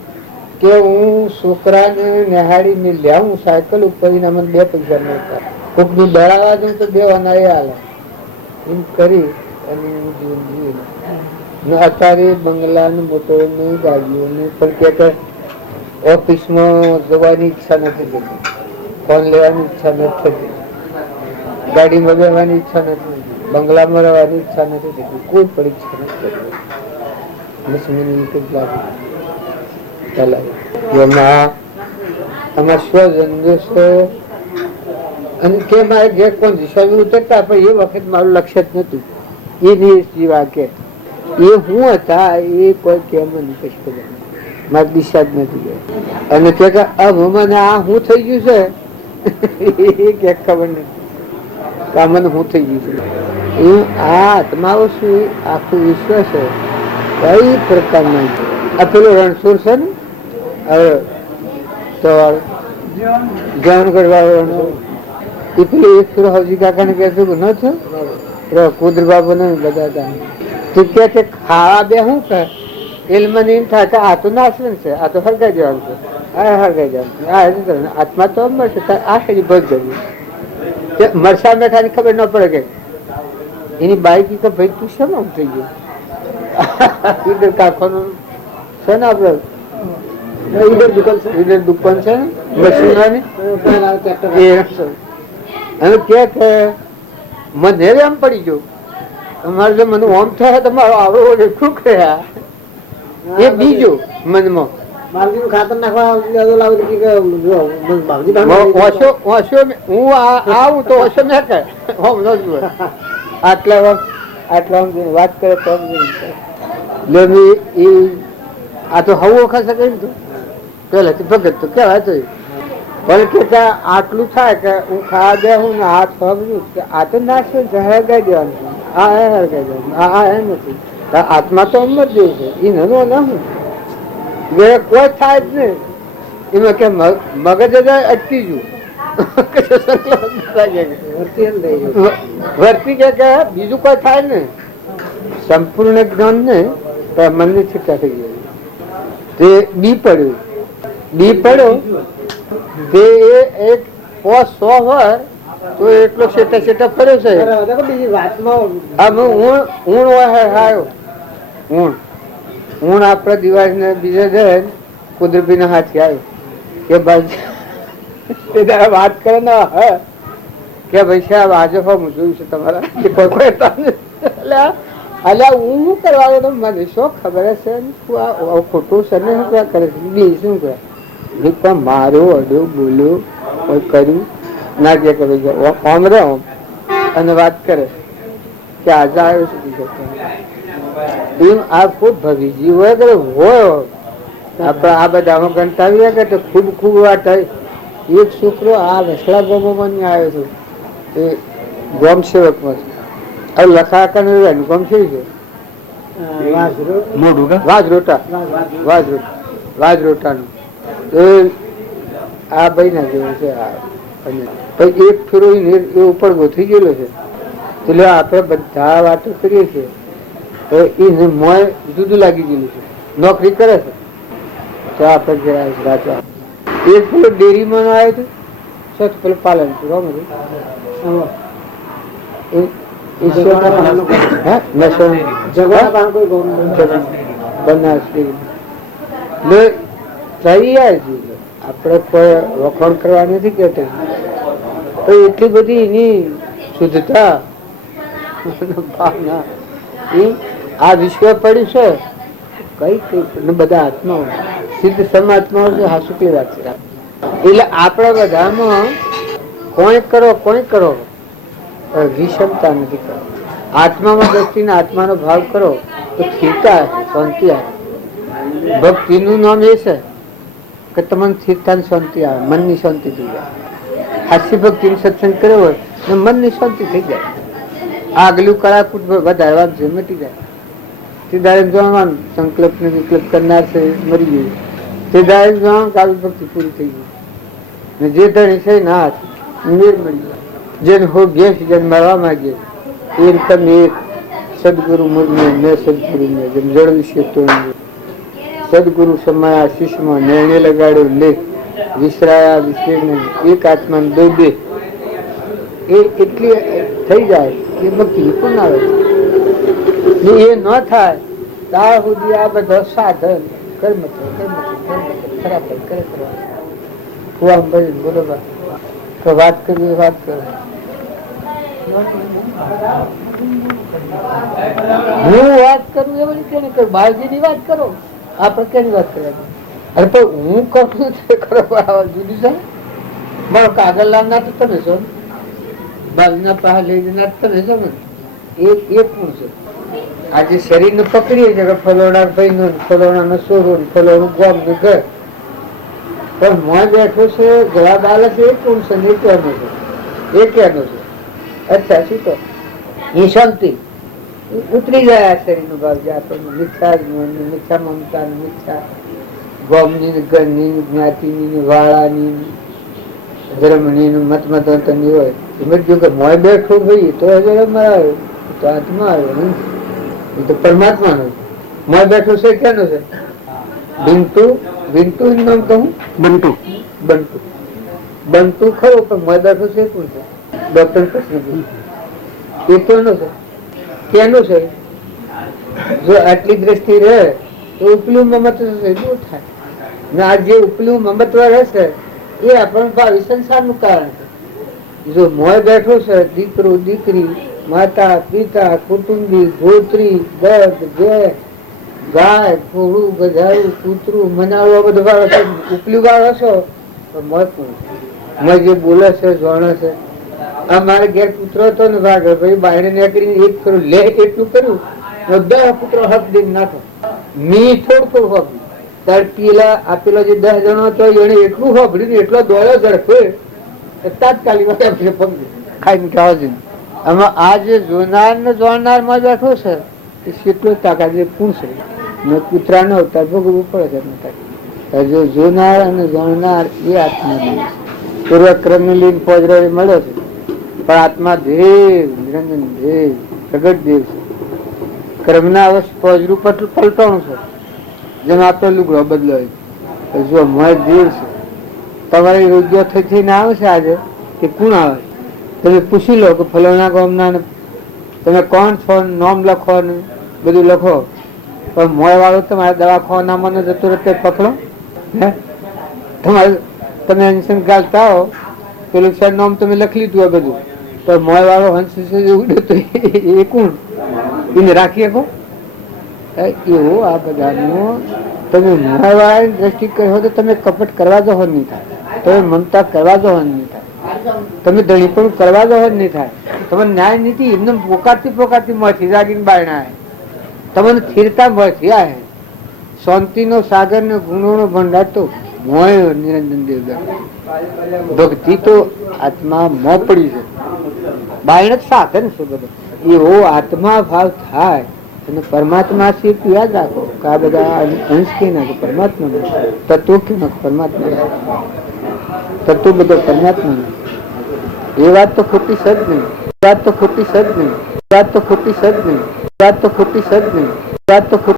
કે હું છોકરાને નિહાળીને લાવું સાયકલ ઉપર મને 2 પૈસા મળતા, કોક નું દળાવા દઉં તો 2 અનારે હાલે એમ કરી અને જીવન જીવે. અત્યારે બંગલા ને મોટો ગાડીઓ ને પણ કે ઓફિસમાં જવાની ઈચ્છા નથી થતી, ફોન લેવાની ઈચ્છા નથી થતી, ગાડીમાં બેસવાની ઈચ્છા નથી, બંગલામાં રહેવાની ઈચ્છા નથી થતી, કોઈ પણ ઈચ્છા નથી થતી. અને કે મારે જે કોણ દિશા ઉતરતા પણ એ વખત મારું લક્ષ્ય જ નતું. એ જીવા કે એ હું હતા એ કોઈ કેમ નહીં કશું ખબર મારી દિશા જ નથી. અને કે મને આ હું થઈ ગયું છે એ કે ખબર નથી આ મને હું થઈ ગયું છે. એ આ આત્માઓ શું આખું વિશ્વ છે કઈ પ્રકારના. આ પેલો રણછોડ છે ને હવે તો જાણગઢ વાળો એ પેલું એક સુર હવજી કાકા ને કહેતું કે ન છે કુદર બાબુ ને બધા તું કે ખાવા બે શું કર એટલે મને એમ થાય કે આ તો નાશવંત છે, આ તો હરગાઈ જવાનું છે, આ હરગાઈ જવાનું છે, આત્મા તો મળશે આ કઈ ભજ જવું મરસા મેઠા ની ખબર ન પડે કે એની બાઈક કે ભાઈ તું શેમ આમ થઈ ગયું ઈધર કાકો નું છે ને આપડે દુકાન છે ને મશીનોની અને કે મને એમ પડી ગયું અમારે જો મને ઓમ થાય તમારો આવડો શું કર્યા એ બીજું મનમાં ખાતર નાખવા હું આવું તો ઓછો મેં કહે આટલા વાત કરે તો આ તો હવું વખત શકે ને તો પેલાથી ભગત તો કેવાય તો પણ કે આટલું થાય કે હું ખાવા દે હું ને હાથ ફગું આ તો નાશ હરગાઈ દેવાનું છે, આ હરગાઈ દેવાનું આ એ નથી. આત્મા તો અમર જેવું છે એ નાનો ના હું કોઈ થાય જ નહીં એમાં કે મગજ અટકી ગયું વર્તી કે બીજું કોઈ થાય ને સંપૂર્ણ જ્ઞાન ને મનની છીટા થઈ ગયું તે બી પડ્યો તે એક 100 વર તો એટલો શેટા શેટા ફર્યો છે. ઊણ આપડા દિવાળી ને બીજે જાય કુદરતી ના હાથી આવ્યો કે ભાઈ વાત કરે ને કે ભાઈ સાહેબ આજે હું જોયું છે તમારા અલ્યા હું શું કરવા મને શું ખબર છે ખોટું છે ને શું કરે છે બી શું કરે પણ મારો અડ્યો બોલ્યો કોઈ કર્યું ના જે કરે આમ રે આમ અને વાત કરે કે આજે આવ્યો છું બીજો એમ આ ખૂબ ભવિજી હોય કે હોય આપડે આ બધામાં ગણતાવીએ કે ખૂબ ખૂબ વાત થાય. એક છોકરો આ વસલા ગામમાં આવ્યો હતો એ ગોમ સેવકમાં હવે લખાકા નું ગોમ છે વાજરોટાનું આ ભાઈ ના જેવું છે. પછી એક ફેરો એ ઉપર ગોઠવી ગયેલો છે એટલે આપણે બધા વાતો કરીએ છીએ તો એ મોય જુદું લાગી ગયેલું છે, નોકરી કરે છે તો આપણે એક પેલો ડેરીમાં આવ્યો હતો સચ પેલો પાલનપુર આપડે કોઈ વખાણ કરવા નથી કેતા તો એટલી બધી એની શુદ્ધતા ભાવના આ વિશ્વ પડ્યું છે કઈ કઈ બધા આત્માઓ સિદ્ધ સમાત્માઓ છે. હા શુક્લી વાત છે. એટલે આપણા બધામાં કોઈ કરો વિષમતા નથી કરો. આત્મામાં દ્રષ્ટિને આત્માનો ભાવ કરો તો સ્થિરતા શાંતિ આવે. ભક્તિનું નામ એ છે કે તમને સ્થિરતા શાંતિ આવે, મનની શાંતિ થઈ જાય. હાસ્ય ભક્તિ સત્સંગ કર્યો હોય ને મનની શાંતિ થઈ જાય. આગલું કળાકૂટ વધારવાનું છે મટી જાય. તે દાડે જોવાનું સંકલ્પ ને વિકલ્પ કરનાર છે મરી ગયું. તે દાડે જોવાનું કાવ્ય ભક્તિ પૂરી થઈ ગઈ ને જે ધણી છે ના મેર મળી જાય. જેને હો ગેસ જેને મળવા માંગે એમ તમે એક સદગુરુ મુર્મે મેં સદગુરુ મેં જેમ જળ વિશે તો સદગુરુ સમયા શિષ્યમાં નિર્ણય લગાડ્યો લેખ વિસરાયા વિસરે એક આત્મા દો બે એ એટલી થઈ જાય એ ભક્તિ વિપુલ આવે છે. એ ન થાય ત્યાં સુધી આ બધો સાધન કર્મ ખરાબ કરે બોલો તો વાત કરીએ વાત કરો. હું વાત કરું એવું રીતે બાળજી ની વાત કરો આપણે કેની વાત કરવાની. અરે તો હું કરું જુદી છે. મારો કાગળ લાવનાર તો તમે છો, બાજુના પાસે લઈ જનાર તમે છો ને એ પૂરું છે. આજે શરીર ને પકડીએ છે કે ફલોણા ભાઈ નું ફલોણા નો સોરો ફલોણું ગામ નું ઘર પણ મોં બેઠો છે જવાબ આલે છે એ કોણ છે એ ક્યાંનો છે એ ક્યાંનો છે. અચ્છા શું તો એ શાંતિ ઉતરી જાય આ શરીર નો ભાવ જે આપણને મિથ્યા મિથ્યા મમતા મિથ્યા ગોમની ઘરની જ્ઞાતિની વાળાની ધર્મની મતમતની હોય એમ જો કે મોય બેઠો ભાઈ તો ધર્મ આવ્યો તો આત્મા આવ્યો એ તો પરમાત્મા નો મોય બેઠો છે ક્યાંનો છે બિંટુ બિંટુ નામ કહું બંટુ બંટુ બંટુ ખરો પણ મોય બેઠો છે કોણ છે ડોક્ટર પ્રશ્ન એ કોનો છે કેનો છે. જો આટલી દ્રષ્ટિ રહે તો ઉપલું મમત્વ દૂર થાય ને આ જે ઉપલું મમત્વ રહેશે એ આપણને ભાવિ સંસારનું કારણ છે. જો મોય બેઠો છે દીકરો દીકરી માતા પિતા કુટુંબી ગોત્રી બળદ ભેંસ ગાય ઘોડું ગધાડું કૂતરું મનાડું બધું વાળો ઉપલું વાળો હશો તો મોય પૂરું મોય જે બોલે છે જોણે છે. આ મારે ઘેર પુત્ર હતો ને ભાગ ભાઈ બાયણે નીકળીને એક કરું લે એટલું કર્યું 10 પુત્રો હક દઈને નાખો મી થોડું હક તાર પેલા આપેલા જે 10 જણો હતો એને એટલું હોભળ્યું એટલો દોડ્યો ઝડપે તાત્કાલિક ખાઈ ખાવા જોઈએ. આમાં આ જે જોનાર ને જોનાર માં બેઠો છે એ કેટલો તાકાત જે પૂછશે ને કૂતરા નો અવતાર ભોગવવું પડે છે. જો જોનાર અને જોનાર એ આત્મા પૂર્વક્રમ ને લઈને પોજરો મળ્યો છે પણ આત્મા દેવ નિરંજન દેવ પ્રગટ દેવ છે. ક્રમના અવશ્ય પોજરું પલટાણું છે જેમ આપણે લુગડો બદલાય. જો મોય દેવ છે તમારે યોગ્ય થઈને આવે છે આજે કે કોણ આવે તમે પૂછી લો કે ફલાણા ગામના તમે કોણ છો નામ લખો ને બધું લખો પણ મોય વાળો તમારે દવાખાના મને જતો રહે પકડો હે તમારે તમે એન્શન ગાલતા હો પેલું સાહેબ નામ તમે લખી લીધું આ બધું પણ મોય વાળો હંસ ઉડે તો એ કોણ એને રાખી શકો એવું આ બધાનું તમે મોય વાળાની દ્રષ્ટિ કહો તો તમે કપટ કરવા જો નહીં થાય, તમે મમતા કરવા જો નહીં થાય, તમે ધણીપણું કરવા જો નહીં થાય. તમને ન્યાય નીતિ એમને પોકારતી મળતી જાગીને બાયણા તમને સ્થિરતા મળતી આ શાંતિનો સાગર ને ગુણોનો ભંડાર તો મોય નિરંજન દેવ ભક્તિ તો આત્મા મોં પડી છે બાયણ જ સાધન છે બધું એવો આત્મા ભાવ થાય અને પરમાત્મા થી યાદ રાખો કે આ બધા અંશ કે ના પરમાત્મા તત્વો કે ના પરમાત્મા તત્વો બધો પરમાત્મા એ વાત તો ખોટી સદ નહીં વાત તો ખોટી સદ નહીં વાત તો ખોટી સદ નહીં વાત તો ખોટી સદ નહીં વાત તો